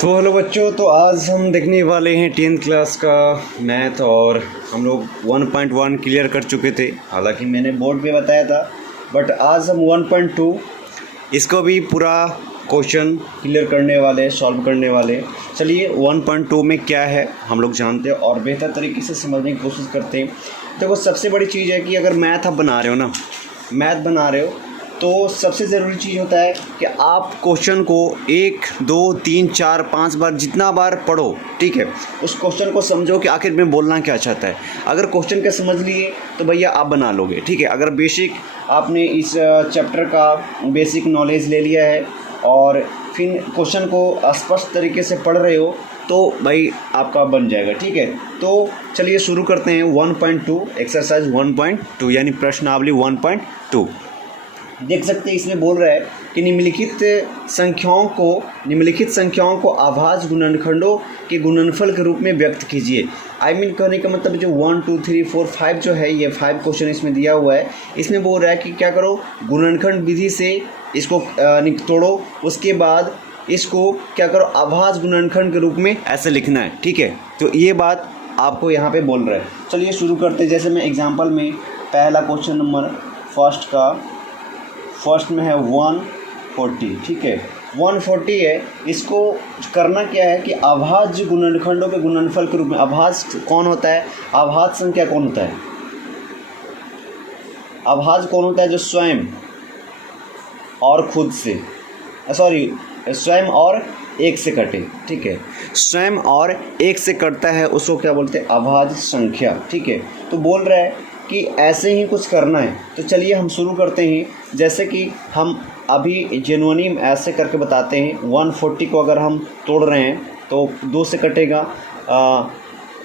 तो हेलो बच्चों, तो आज हम देखने वाले हैं 10th क्लास का मैथ। और हम लोग 1.1 क्लियर कर चुके थे, हालांकि मैंने बोर्ड पे बताया था। बट आज हम 1.2 इसको भी पूरा क्वेश्चन क्लियर करने वाले, सॉल्व करने वाले। चलिए 1.2 में क्या है हम लोग जानते हैं और बेहतर तरीके से समझने की कोशिश करते हैं। देखो, सबसे बड़ी चीज़ है कि अगर मैथ आप बना रहे हो ना, मैथ बना रहे हो, तो सबसे ज़रूरी चीज़ होता है कि आप क्वेश्चन को 1 2 3 4 5 बार, जितना बार पढ़ो, ठीक है। उस क्वेश्चन को समझो कि आखिर में बोलना क्या चाहता है। अगर क्वेश्चन का समझ लिए तो भैया आप बना लोगे, ठीक है। अगर बेसिक आपने इस चैप्टर का बेसिक नॉलेज ले लिया है और फिर क्वेश्चन को स्पष्ट तरीके से पढ़ रहे हो तो भाई आपका बन जाएगा, ठीक है। तो चलिए शुरू करते हैं 1.2 एक्सरसाइज 1.2 यानी प्रश्नावली 1.2। देख सकते हैं इसमें बोल रहा है कि निम्नलिखित संख्याओं को अभाज्य गुणनखंडों के गुणनफल के रूप में व्यक्त कीजिए। कहने का मतलब जो 1 2 3 4 5 जो है, ये 5 क्वेश्चन इसमें दिया हुआ है। इसमें बोल रहा है कि क्या करो, गुणनखंड विधि से इसको तोड़ो, उसके बाद इसको क्या करो, अभाज्य गुणनखंड के रूप में ऐसे लिखना है, ठीक है। तो ये बात आपको यहाँ पे बोल रहा है। चलिए शुरू करते हैं। जैसे मैं एग्जाम्पल में पहला क्वेश्चन नंबर फर्स्ट में है 140, ठीक है। 140 है। इसको करना क्या है कि अभाज्य गुणनखंडों के गुणनफल के रूप में, अभाज्य कौन होता है, अभाज्य संख्या कौन होता है, अभाज्य कौन होता है, जो स्वयं और खुद से स्वयं और एक से कटे, ठीक है। स्वयं और एक से कटता है उसको क्या बोलते हैं, अभाज्य संख्या, ठीक है। तो बोल रहा है कि ऐसे ही कुछ करना है। तो चलिए हम शुरू करते हैं। जैसे कि हम अभी जेनुअनी ऐसे करके बताते हैं। 140 को अगर हम तोड़ रहे हैं तो 2 से कटेगा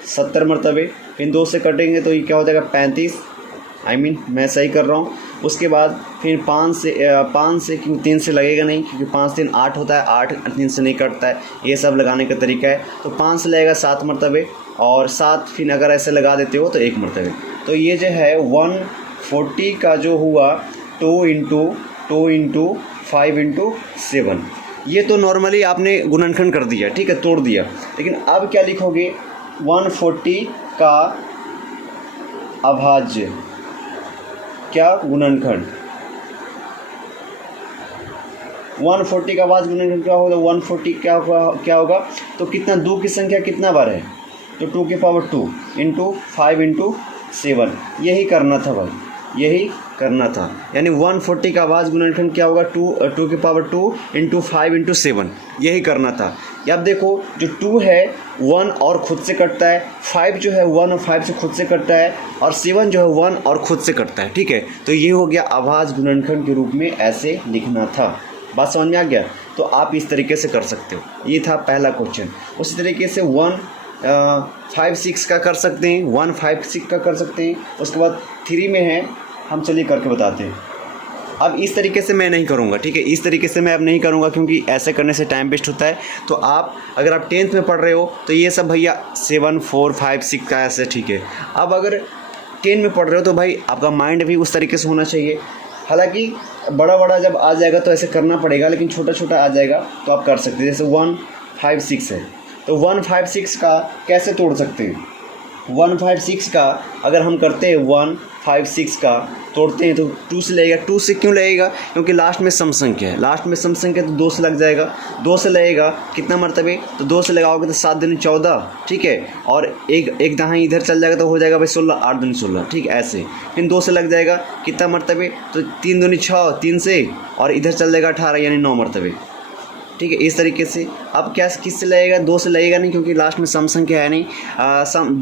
70 मरतबे, फिर 2 से कटेंगे तो ये क्या हो जाएगा 35, मैं सही कर रहा हूँ। उसके बाद फिर 5 से क्योंकि 3 से लगेगा नहीं, क्योंकि 5 3 8 होता है, 8 3 से नहीं कटता है। ये सब लगाने का तरीका है। तो 5 से लगेगा 7 मरतबे, और 7 फिर अगर ऐसे लगा देते हो तो 1 मरतबे। तो ये जो है 140 का जो हुआ 2 इंटू 5 इंटू 7। ये तो नॉर्मली आपने गुणनखंड कर दिया, ठीक है, तोड़ दिया। लेकिन अब क्या लिखोगे, 140 का अभाज्य क्या गुणनखंड, 140 का अभाज्य गुणनखंड क्या होगा, 140 क्या होगा। तो कितना, 2 की संख्या कितना बार है, तो 2 की पावर 2 इंटू 5 इंटू 7। यही करना था भाई, यही करना था। यानी 140 का अभाज्य गुणनखंड क्या होगा, 2 की पावर 2 इंटू 5 इंटू 7, यही करना था। अब देखो, जो 2 है 1 और खुद से कटता है, 5 जो है 1 और 5 से खुद से कटता है, और 7 जो है 1 और खुद से कटता है, ठीक है। तो ये हो गया अभाज्य गुणनखंड के रूप में ऐसे लिखना था। बात समझ में आ गया। तो आप इस तरीके से कर सकते हो। ये था पहला क्वेश्चन। उसी तरीके से 156 का कर सकते हैं, 156 का कर सकते हैं। उसके बाद 3 में है, हम चलिए करके बताते हैं। अब इस तरीके से मैं नहीं करूँगा, ठीक है, इस तरीके से मैं अब नहीं करूँगा, क्योंकि ऐसे करने से टाइम वेस्ट होता है। तो आप अगर आप 10th में पढ़ रहे हो तो ये सब भैया 7 4 5 6 का ऐसे, ठीक है। अब अगर 10 में पढ़ रहे हो तो भाई आपका माइंड भी उस तरीके से होना चाहिए। हालांकि बड़ा जब आ जाएगा तो ऐसे करना पड़ेगा, लेकिन छोटा आ जाएगा तो आप कर सकते हैं। जैसे 156 है, तो 156 का कैसे तोड़ सकते हैं। 156 का अगर हम करते हैं, 156 का तोड़ते हैं तो 2 से लगेगा। 2 से क्यों लगेगा, क्योंकि लास्ट में सम संख्या है, लास्ट में सम संख्या, तो 2 से लग जाएगा। 2 से लगेगा कितना मरतबे, तो 2 से लगाओगे तो 7 दूनी 14, ठीक है। और एक दहाई इधर चल जाएगा तो हो जाएगा भाई 16, 8 दूनी 16, ठीक है, ऐसे। फिर 2 से लग जाएगा कितना मरतबे, तो 3 दूनी 6, 3 से, और इधर चल जाएगा 18 यानी 9 मरतबे, ठीक है। इस तरीके से अब क्या किससे लगेगा, 2 से लगेगा नहीं, क्योंकि लास्ट में सम संख्या है नहीं।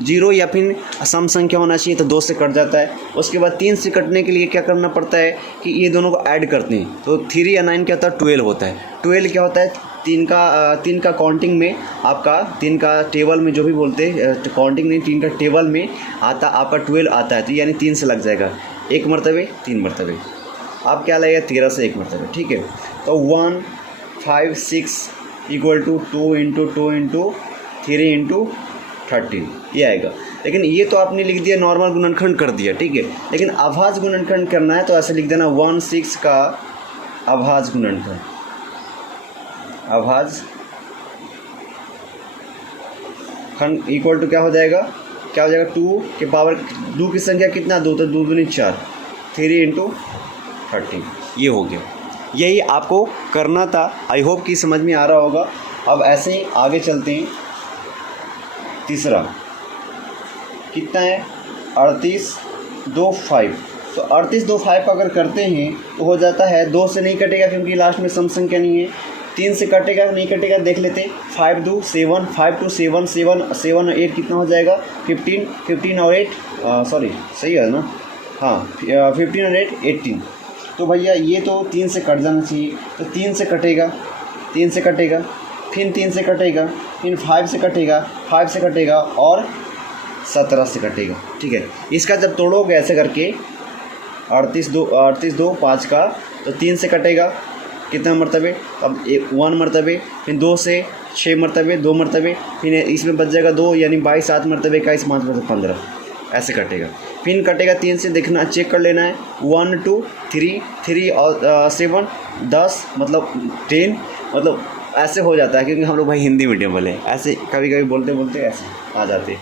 जीरो या फिर सम संख्या होना चाहिए, तो 2 से कट जाता है। उसके बाद 3 से कटने के लिए क्या करना पड़ता है कि ये दोनों को ऐड करते हैं। तो 3 या 9 क्या होता है, 12 होता है। 12 क्या होता है, 3 का काउंटिंग में, आपका 3 का टेबल में जो भी बोलते हैं, काउंटिंग नहीं, 3 का टेबल में आता आपका 12 आता है। तो यानी 3 से लग जाएगा 1 मरतबे, 3 मरतबे। आप क्या लगेगा, 13 से 1 मरतबे, ठीक है। तो 156 इक्वल टू 2 इंटू 3 इंटू 13, ये आएगा। लेकिन ये तो आपने लिख दिया, नॉर्मल गुणनखंड कर दिया, ठीक है। लेकिन अभाज्य गुणनखंड करना है तो ऐसे लिख देना, 16 का अभाज्य गुणनखंड, अभाज्य खंड इक्वल टू क्या हो जाएगा, क्या हो जाएगा, 2 के पावर 2 की संख्या कितना, 2 तो 2 दूनी 4, 3 इंटू 13, ये हो गया। यही आपको करना था। आई होप कि समझ में आ रहा होगा। अब ऐसे ही आगे चलते हैं। तीसरा कितना है, 38 2 5। तो 38 2 5 अगर करते हैं तो हो जाता है, 2 से नहीं कटेगा क्योंकि लास्ट में सम संख्या नहीं है, 3 से कटेगा नहीं कटेगा, देख लेते। 5 2 7, 5 2 7, 7 और 8 कितना हो जाएगा, 15, 15 और 8 सॉरी सही है ना, हाँ 15 और 8 18। तो भैया ये तो 3 से कट जाना चाहिए, तो 3 से कटेगा, 3 से कटेगा, फिर 3 से कटेगा, फिर 5 से कटेगा, 5 से कटेगा और 17 से कटेगा। ठीक है, इसका जब तोड़ोगे ऐसे करके 38 2 5 का, तो 3 से कटेगा कितना मरतबे, अब 1 मरतबे, फिर 2 से 6 मरतबे, 2 मरतबे, फिर इसमें बच जाएगा 2 यानी 22 7 मरतबे, 21 5 मरतबे 15, ऐसे कटेगा। फिर कटेगा 3 से, देखना चेक कर लेना है, 1 2 3 और 7 10 मतलब 10, मतलब ऐसे हो जाता है क्योंकि हम लोग भाई हिंदी मीडियम वाले, ऐसे कभी कभी बोलते बोलते ऐसे आ जाते।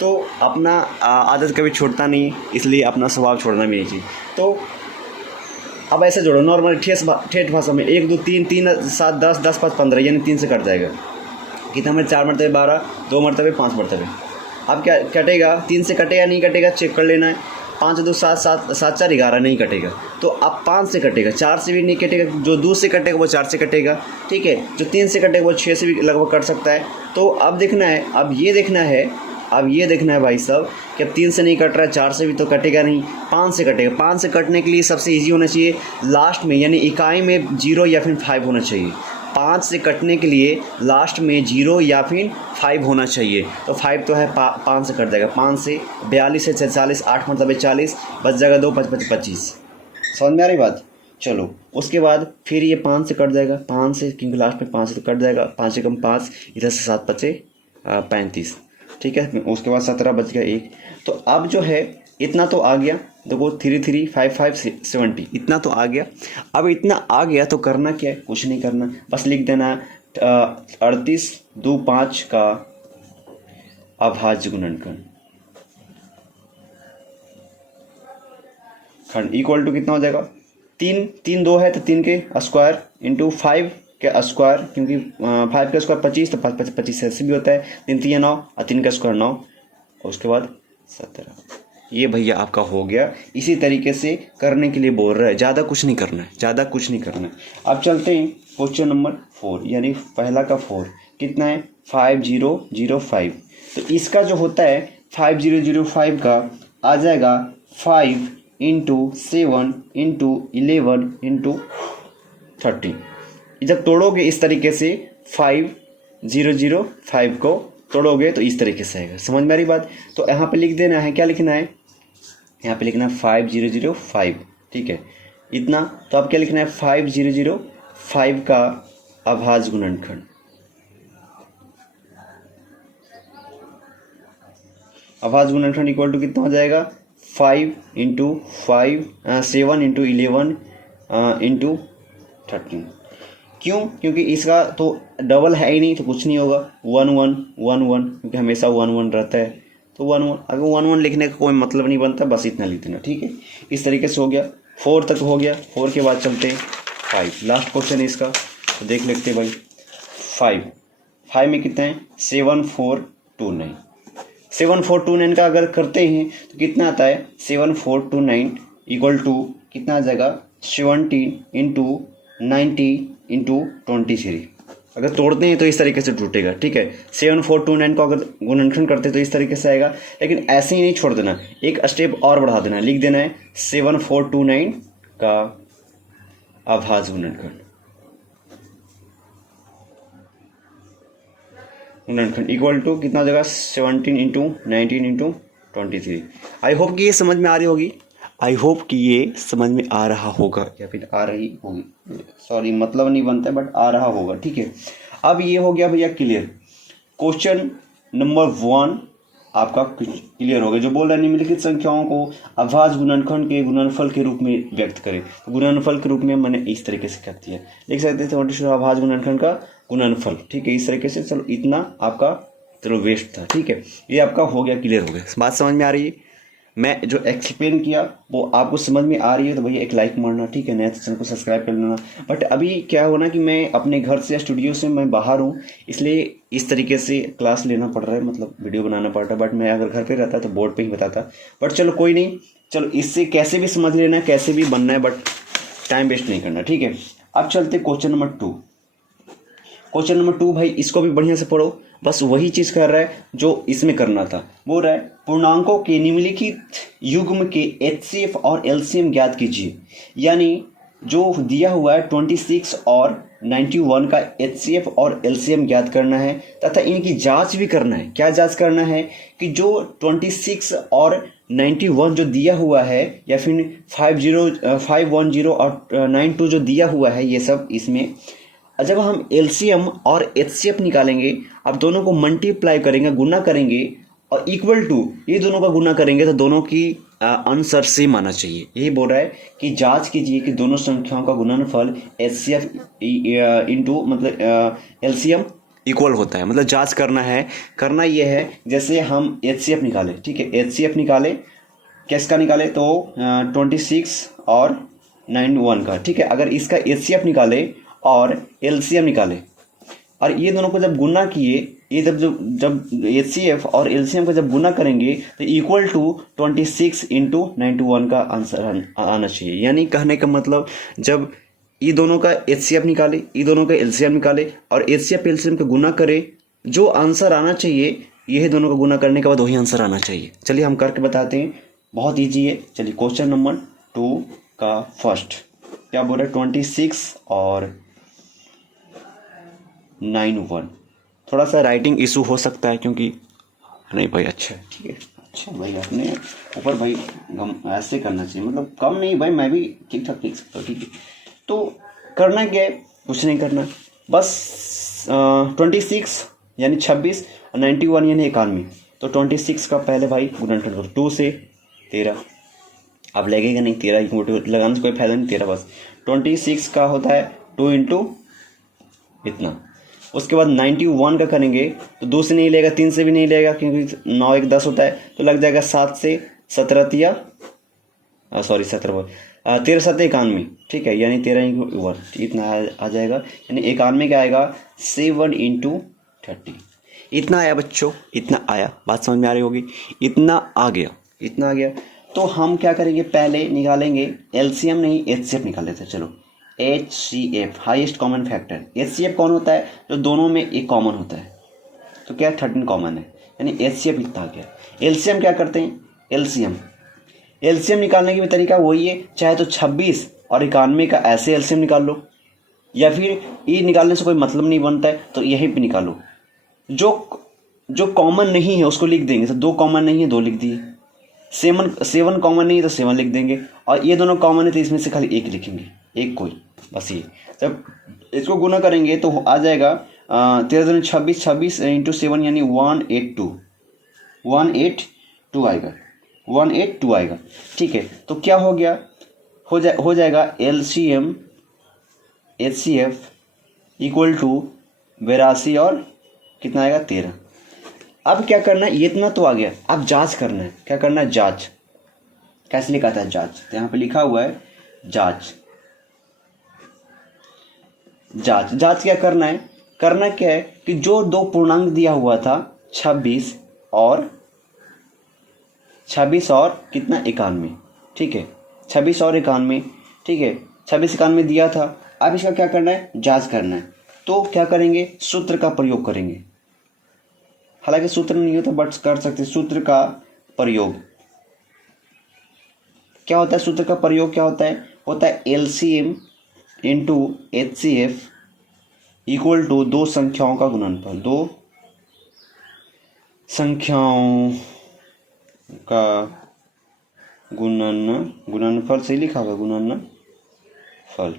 तो अपना आदत कभी छोड़ता नहीं, इसलिए अपना स्वभाव छोड़ना भी नहीं चाहिए। तो अब ऐसे जोड़ो नॉर्मल ठेठ भाषा में, 1 2 3 3 7 10 10 5 15 यानी 3 से कट जाएगा। कितना हमें 4 मरतबे 12, 2 मरतबे 5 मरतबे। अब क्या कटेगा, 3 से कटेगा नहीं कटेगा चेक कर लेना है। 5 2 7 7 7 4 11 नहीं कटेगा, तो अब 5 से कटेगा, 4 से भी नहीं कटेगा, जो 2 से कटेगा वो 4 से कटेगा। ठीक है, जो 3 से कटेगा वो 6 से भी लगभग कट सकता है। तो अब देखना है, अब ये देखना है भाई साहब कि अब 3 से नहीं कट रहा है, 4 से भी तो कटेगा नहीं, 5 से कटेगा। 5 से कटने के लिए सबसे इजी होना चाहिए लास्ट में, यानी इकाई में 0 या फिर 5 होना चाहिए। 5 से कटने के लिए लास्ट में 0 या फिर 5 होना चाहिए। तो 5 तो है, 5 से कट जाएगा। 5 से 42 से 46, 8 मतलब 40, बच जाएगा 2 5 25। समझ में आ रही बात। चलो उसके बाद फिर ये 5 से कट जाएगा, 5 से क्योंकि लास्ट में 5 से कट जाएगा, 5 से कम 5, इधर से 7 बचे 35। ठीक है, उसके बाद 17 बच गया 1। तो अब जो है इतना तो आ गया, देखो 3 3 5 5 70, इतना तो आ गया। अब इतना आ गया तो करना क्या है, कुछ नहीं करना, बस लिख देना 38 2 5 का अभाज्य गुणनखंड खंड इक्वल टू कितना हो जाएगा, 3 2 है तो 3 के स्क्वायर इंटू 5 के स्क्वायर, क्योंकि 5 का स्क्वायर 25, तो 5 5 25 ऐसे भी होता है, 3 3 9 और 3 का स्क्वायर 9, और उसके बाद 17। ये भैया आपका हो गया। इसी तरीके से करने के लिए बोल रहा है, ज़्यादा कुछ नहीं करना है, ज़्यादा कुछ नहीं करना है। अब चलते हैं क्वेश्चन नंबर 4, यानी पहला का 4 कितना है, 5005। तो इसका जो होता है 5005 का आ जाएगा 5 इंटू 7 इंटू 11 इंटू 30। जब तोड़ोगे इस तरीके से 5005 को तोड़ोगे तो इस तरीके से आएगा। समझ में आ रही बात। तो यहाँ पे लिख देना है, क्या लिखना है, यहाँ पे लिखना है 5005। ठीक है, इतना। तो अब क्या लिखना है, 5005 का अभाज्य गुणनखंड। अभाज्य गुणनखंड इक्वल टू कितना हो जाएगा, 5 इंटू 5 7 इंटू 11 इंटू 13। क्यों, क्योंकि इसका तो डबल है ही नहीं, तो कुछ नहीं होगा। 1 1 1 1, क्योंकि हमेशा 1 1 रहता है, तो 1 1। अगर 1 1 लिखने का कोई मतलब नहीं बनता, बस इतना लिख देना। ठीक है, इस तरीके से हो गया। 4 तक हो गया। 4 के बाद चलते हैं 5, लास्ट क्वेश्चन है इसका, तो देख लेते हैं भाई। 5 में कितना है, 7429। 7429 का अगर करते हैं तो कितना आता है, 7429 इक्वल टू कितना आ जाएगा, 17 इंटू 90 इंटू 23। अगर तोड़ते हैं तो इस तरीके से टूटेगा। ठीक है, 7429 को अगर गुणनखंड करते हैं तो इस तरीके से आएगा, लेकिन ऐसे ही नहीं छोड़ देना, एक स्टेप और बढ़ा देना, लिख देना है 7429 का अभाज्य गुणनखंड इक्वल टू कितना हो जाएगा, 17 इंटू 19 इंटू 23। आई होप कि ये समझ में आ रही होगी, आई होप कि ये समझ में आ रहा होगा या फिर आ रही होगी, सॉरी मतलब नहीं बनता है बट आ रहा होगा। ठीक है, अब ये हो गया भैया क्लियर। क्वेश्चन नंबर 1 आपका क्लियर हो गया, जो बोल रहा है निम्नलिखित संख्याओं को अभाज्य गुणनखंड के गुणनफल के रूप में व्यक्त करें। तो गुणनफल के रूप में मैंने इस तरीके से कर दिया, लिख सकते थे अभाज्य गुणनखंड का गुणनफल। ठीक है, इस तरीके से। चलो इतना आपका चलो वेस्ट था, ठीक है। ये आपका हो गया, क्लियर हो गया, बात समझ में आ रही है। मैं जो एक्सप्लेन किया वो आपको समझ में आ रही है तो भैया एक लाइक मारना, ठीक है, नया तो चैनल को सब्सक्राइब कर लेना। बट अभी क्या हुआ ना कि मैं अपने घर से या स्टूडियो से मैं बाहर हूँ, इसलिए इस तरीके से क्लास लेना पड़ रहा है, मतलब वीडियो बनाना पड़ रहा है। बट मैं अगर घर पे रहता तो बोर्ड पे ही बताता। बट चलो कोई नहीं, चलो इससे कैसे भी समझ लेना, कैसे भी बनना है, बट टाइम वेस्ट नहीं करना, ठीक है। अब चलते क्वेश्चन नंबर 2। क्वेश्चन नंबर 2 भाई इसको भी बढ़िया से पढ़ो, बस वही चीज कर रहा है जो इसमें करना था। बोल रहा है पूर्णांकों के निम्नलिखित युग्म के एचसीएफ और एलसीएम ज्ञात कीजिए। यानी जो दिया हुआ है 26 और 91 का एचसीएफ और एलसीएम ज्ञात करना है तथा इनकी जांच भी करना है। क्या जांच करना है कि जो 26 और 91 जो दिया हुआ है, या फिर 510 और 92 जो दिया हुआ है, ये सब इसमें जब हम एलसीएम और एचसीएफ निकालेंगे, अब दोनों को मल्टीप्लाई करेंगे, गुना करेंगे और इक्वल टू ये दोनों का गुना करेंगे तो दोनों की आंसर सेम आना चाहिए। यही बोल रहा है कि जांच कीजिए कि दोनों संख्याओं का गुणनफल एचसीएफ इंटू मतलब एलसीएम इक्वल होता है। मतलब जांच करना है, करना ये है जैसे हम एचसीएफ निकाले, ठीक है, एचसीएफ निकाले, किसका निकाले तो 26 और 91 का, ठीक है। अगर इसका एचसीएफ निकाले और एलसीएम निकाले और ये दोनों को जब गुना किए, ये जब एचसीएफ और एलसीएम को जब गुना करेंगे तो इक्वल टू 26 इंटू 91 का आंसर आना चाहिए। यानी कहने का मतलब जब ये दोनों का एचसीएफ निकाले, ये दोनों का एलसीएम निकाले और एचसीएफ एलसीएम का गुना करे, जो आंसर आना चाहिए यही दोनों का गुना करने के बाद वही आंसर आना चाहिए। चलिए हम करके बताते हैं, बहुत ईजी है। चलिए क्वेश्चन नंबर 2 का फर्स्ट क्या बोल रहा है, 26 और 91। थोड़ा सा राइटिंग इशू हो सकता है क्योंकि नहीं भाई, अच्छा ठीक है, अच्छा भाई अपने ऊपर भाई हम ऐसे करना चाहिए, मतलब कम नहीं भाई, मैं भी ठीक ठाक लिख सकता हूँ, ठीक है। तो करना क्या है, कुछ नहीं करना, बस 26 यानी 26 और 91 यानी 91। तो 26 का पहले भाई गुणनफल करो 2 से 13, अब लगेगा नहीं 13 लगाने से कोई फायदा नहीं, 13 बस। 26 का होता है 2 इंटू इतना। उसके बाद 91 का करेंगे तो 2 से नहीं लेगा, 3 से भी नहीं लेगा क्योंकि 9 1 10 होता है, तो लग जाएगा 7 से 17 तिया सॉरी 13 7 91, ठीक है, यानी 13 इंटू 1 इतना आ जाएगा, यानी 91 क्या आएगा 7 इंटू 30। इतना आया बच्चों, इतना आया, बात समझ में आ रही होगी, इतना आ गया, इतना आ गया। तो हम क्या करेंगे, पहले निकालेंगे एलसीएम नहीं एचसीएफ निकाल लेते हैं। चलो HCF highest common factor, HCF कौन होता है, जो दोनों में एक कॉमन होता है, तो क्या 13 कॉमन है, यानी HCF इतना आ गया। एलसीएम क्या करते हैं, एलसीएम निकालने की भी तरीका वही है, चाहे तो 26 और 91 का ऐसे एलसीएम निकाल लो, या फिर ये निकालने से कोई मतलब नहीं बनता है तो यहीं पे निकालो। जो कॉमन नहीं है उसको लिख देंगे, तो 2 कॉमन नहीं है 2 लिख दिए, 7 कॉमन नहीं है तो 7 लिख देंगे, और ये दोनों कॉमन है तो इसमें से खाली एक लिखेंगे, एक कोई, बस ये। जब इसको गुना करेंगे तो आ जाएगा 13 26, 26 इंटू 7 यानी 182 आएगा, 182 आएगा, ठीक है। तो क्या हो गया, हो जाएगा एलसीएम एचसीएफ इक्वल टू 82 और कितना आएगा 13। अब क्या करना है, ये इतना तो आ गया, अब जांच करना है। क्या करना है, जांच। कैसे लिखा था जांच, तो यहाँ पे लिखा हुआ है जांच। जांच क्या करना है, करना क्या है कि जो 2 पूर्णांक दिया हुआ था 26 और कितना 91, ठीक है, 26 और 91, ठीक है, 26 91 दिया था। अब इसका क्या करना है, जांच करना है। तो क्या करेंगे, सूत्र का प्रयोग करेंगे, हालांकि सूत्र नहीं होता बट कर सकते, सूत्र का प्रयोग क्या होता है, सूत्र का प्रयोग क्या होता है LCM into HCF equal to 2 संख्याओं का गुणनफल, 2 संख्याओं का गुणनफल सही लिखा हुआ, गुणनफल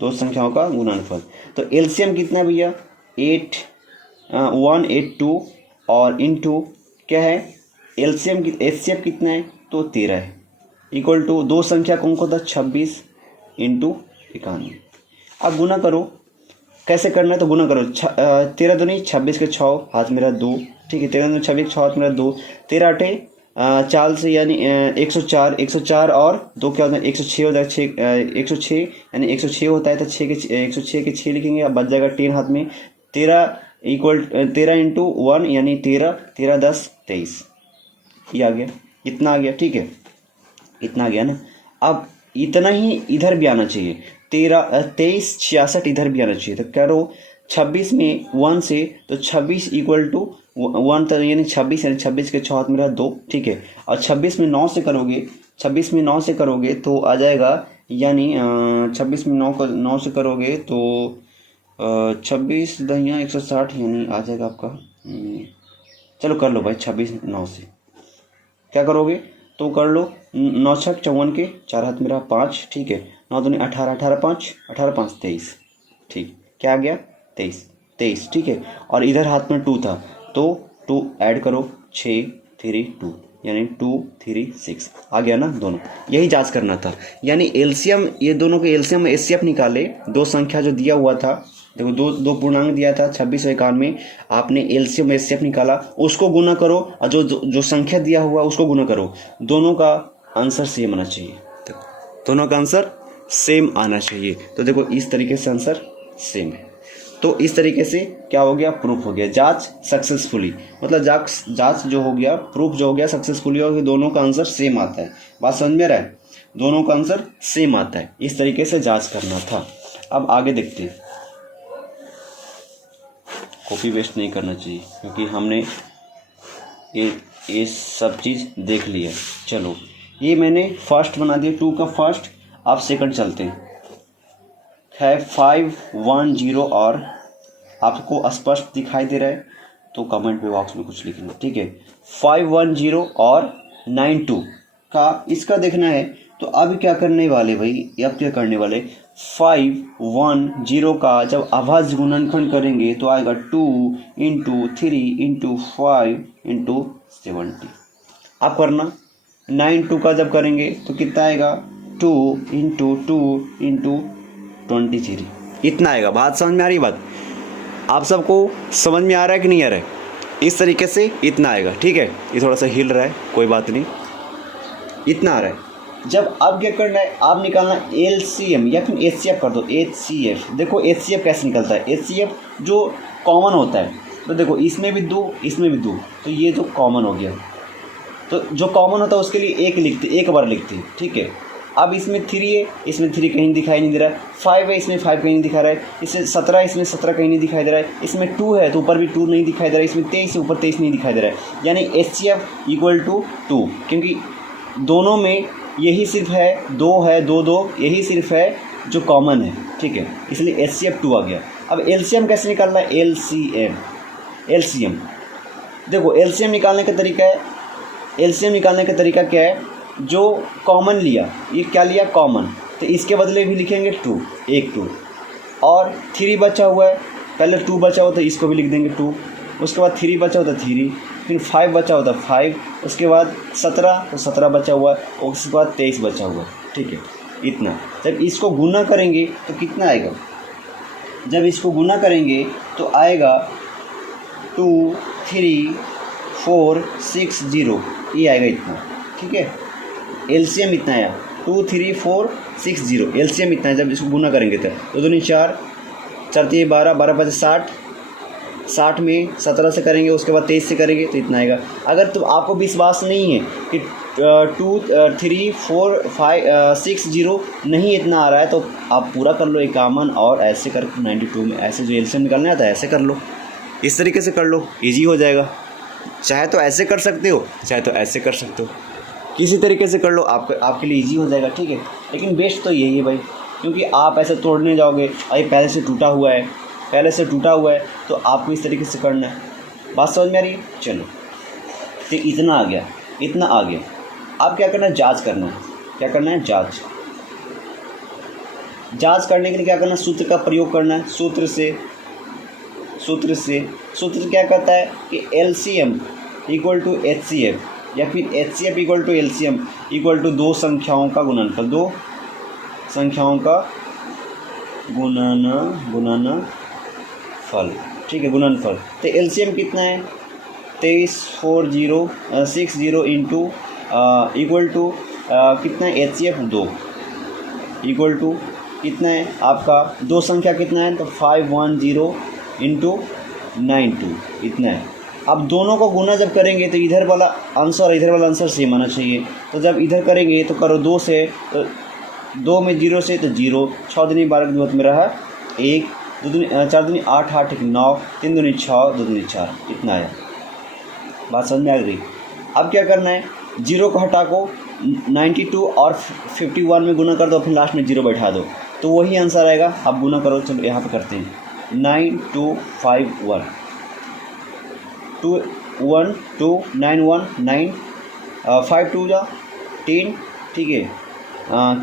2 संख्याओं का गुणनफल। तो एलसीएम कितना है भैया 182 और इंटू क्या है एलसीएम एचसीएफ कितना है तो 13 है, इक्वल टू 2 संख्या कौन को था 26 इंटू 91। अब गुना करो कैसे करना है तो गुना करो। 13 दूनी 26 के 6 हाथ मेरा 2, ठीक है। 13 दूनी 26 6 हाथ मेरा 2, 13 आठे 4 से यानी 104, 104 और 2 क्या होता है 106 होता है। 106 यानी 106 होता है तो 106 के 6 लिखेंगे। अब बच जाएगा 10 हाथ में। 13 इक्वल 13 इंटू 1 यानी 13, 13 10 23, ये आ गया, इतना आ गया, ठीक है, इतना आ गया ना। अब इतना ही इधर भी आना चाहिए, 23 66 इधर भी आना चाहिए। तो करो 26 में 1 से, तो 26 इक्वल टू 1 तो यानी 26 यानी 26 के 6 हाथ मेरा 2, ठीक है। और 26 में 9 से करोगे, 26 में 9 से करोगे तो आ जाएगा, यानी 26 में 9 से करोगे तो 26 दहिया 160 यानी आ जाएगा आपका। चलो कर लो भाई 26 9 से क्या करोगे तो कर लो 9 छक 54 के 4 हाथ मेरा 5, ठीक है। 9 दूनी 18, 18 5, 18 5 23, ठीक, क्या आ गया 23, ठीक है। और इधर हाथ में 2 था तो 2 ऐड करो 6 3 2 यानी 2 3 6 आ गया ना दोनों। यही जांच करना था, यानी एलसीएम, ये दोनों के एलसीएम एचसीएफ निकाले। दो संख्या जो दिया हुआ था, देखो दो पूर्णांक दिया था 26 और 51, आपने एलसीएम एचसीएफ निकाला, उसको गुना करो और जो संख्या दिया हुआ उसको गुना करो। दोनों का आंसर सेम आना चाहिए, दोनों का आंसर सेम आना चाहिए। तो देखो इस तरीके से आंसर सेम है। तो इस तरीके से क्या हो गया, प्रूफ हो गया, जांच सक्सेसफुली, मतलब जांच जो हो गया, प्रूफ जो हो गया सक्सेसफुली, और दोनों का आंसर सेम आता है। बात समझ में आ रहा है, दोनों का आंसर सेम आता है। इस तरीके से जांच करना था। अब आगे देखते हैं, कॉपी वेस्ट नहीं करना चाहिए क्योंकि हमने ये सब चीज़ देख ली है। चलो ये मैंने फर्स्ट बना दिया, 2 का फर्स्ट। अब सेकंड चलते हैं, है 5 1 0 और आपको स्पष्ट दिखाई दे रहा है तो कमेंट बॉक्स में कुछ लिखना, ठीक है। 5 1 0 और 9 2 का इसका देखना है। तो अब क्या करने वाले भाई, अब क्या करने वाले, 5 1 0 का जब अभाज्य गुणनखंड करेंगे तो आएगा 2 इंटू 3 इंटू 5 इंटू 70। आप करना 9 2 का जब करेंगे तो कितना आएगा, 2 इंटू 2 इंटू 23, इतना आएगा। बात समझ में आ रही, बात आप सबको समझ में आ रहा है कि नहीं आ रहा है? इस तरीके से इतना आएगा, ठीक है। ये थोड़ा सा हिल रहा है, कोई बात नहीं, इतना आ रहा है। जब अब क्या करना है, आप निकालना एलसीएम या फिर एचसीएफ कर दो। एचसीएफ देखो, एचसीएफ कैसे निकलता है, एचसीएफ जो कॉमन होता है, तो देखो इसमें भी 2 इसमें भी 2, तो ये जो कॉमन हो गया, तो जो कॉमन होता है उसके लिए एक बार लिखते हैं, ठीक है। अब इसमें 3 है, इसमें 3 कहीं दिखाई नहीं दे रहा है। 5 है, इसमें 5 कहीं नहीं दिखा रहा है। इसमें 17 है, इसमें 17 कहीं नहीं दिखाई दे रहा है। इसमें 2 है तो ऊपर भी 2 नहीं दिखाई दे रहा है। इसमें 23 है, ऊपर 23 नहीं दिखाई दे रहा है। यानी एचसीएफ इक्वल टू 2, क्योंकि दोनों में यही सिर्फ है 2 है, 2 2 यही सिर्फ है जो कॉमन है, ठीक है, इसलिए एचसीएफ 2 आ गया। अब एलसीएम कैसे निकालना है, एलसीएम देखो, एलसीएम निकालने का तरीका है, एलसीएम निकालने का तरीका क्या है, जो कॉमन लिया, ये क्या लिया कॉमन, तो इसके बदले भी लिखेंगे 2, एक 2, और 3 बचा हुआ है, पहले 2 बचा हुआ था इसको भी लिख देंगे 2, उसके बाद 3 बचा हुआ था 3, फिर 5 बचा हुआ था 5, उसके बाद 17 तो 17 बचा हुआ है, और उसके बाद 23 बचा हुआ है, ठीक है, इतना। जब इसको गुना करेंगे तो कितना आएगा, जब इसको गुना करेंगे तो आएगा 2 3 4 6 0, ये आएगा इतना, ठीक है। एलसीएम इतना आया 2 3 4 6 0, एलसीएम इतना है। जब इसको गुना करेंगे तो 2 दूनी 4, 4 3 12, 12 5 60, 60 में 17 से करेंगे, उसके बाद 23 से करेंगे तो इतना आएगा। अगर तो आपको विश्वास नहीं है कि 2 3 4 5 6 0 नहीं इतना आ रहा है, तो आप पूरा कर लो एक कॉमन, और ऐसे कर 92 में ऐसे जो एलसीएम निकालना आता है ऐसे कर लो, इस तरीके से कर लो, ईजी हो जाएगा। चाहे तो ऐसे कर सकते हो, चाहे तो ऐसे कर सकते हो, किसी तरीके से कर लो, आपके लिए इजी हो जाएगा, ठीक है। लेकिन बेस्ट तो यही है भाई, क्योंकि आप ऐसे तोड़ने जाओगे, अरे पहले से टूटा हुआ है, तो आपको इस तरीके से करना है। बात समझ में आ रही है? चलो, तो इतना आ गया। अब क्या करना है, जांच करना है। क्या करना है, जांच करने के लिए क्या करना है, सूत्र का प्रयोग करना है। सूत्र क्या कहता है कि एलसीएम इक्वल टू एचसीएफ, या फिर HCF equal to LCM equal to 2 संख्याओं का गुणनफल, 2 संख्याओं का गुणन गुणनफल, ठीक है, गुणनफल। तो एलसीएम कितना है 234060 इंटू इक्वल टू कितना है एचसीएफ 2 इक्वल टू कितना है आपका दो संख्या कितना है तो 510 इंटू 92 इतना है। अब दोनों को गुना जब करेंगे तो इधर वाला आंसर और इधर वाला आंसर सेम आना चाहिए। तो जब इधर करेंगे तो करो 2 से, तो 2 में 0 से तो 0, 6 दूनी 12 के दूत में रहा 1, 2 दूनी 4 दूनी 8 8 9, 3 दूनी 6 2 दूनी 4 इतना है। बात समझ में आ गई। अब क्या करना है 0 को हटा को 92 और 51 में गुना कर दो, फिर लास्ट में 0 बैठा दो तो वही आंसर आएगा। अब गुना करो, चलो यहाँ पे करते हैं 9251 2 1 2 9 1 9 5 2 जा 10, ठीक है,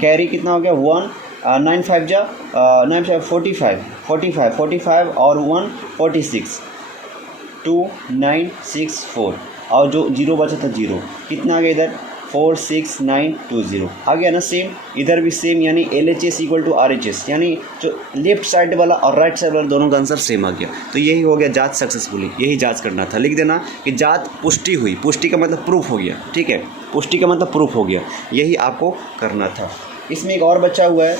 कैरी कितना हो गया 1 9 5 जा 9 5 45 और 1 46 2964 और जो 0 बचा था 0 कितना आ गया इधर 46920 आ गया ना। सेम इधर भी सेम, यानी LHS इक्वल टू RHS, यानी जो लेफ्ट साइड वाला और राइट साइड वाला दोनों का आंसर सेम आ गया। तो यही हो गया जांच सक्सेसफुली, यही जांच करना था। लिख देना कि जांच पुष्टि हुई, पुष्टि का मतलब प्रूफ हो गया, ठीक है, पुष्टि का मतलब प्रूफ हो गया, यही आपको करना था। इसमें एक और बचा हुआ है,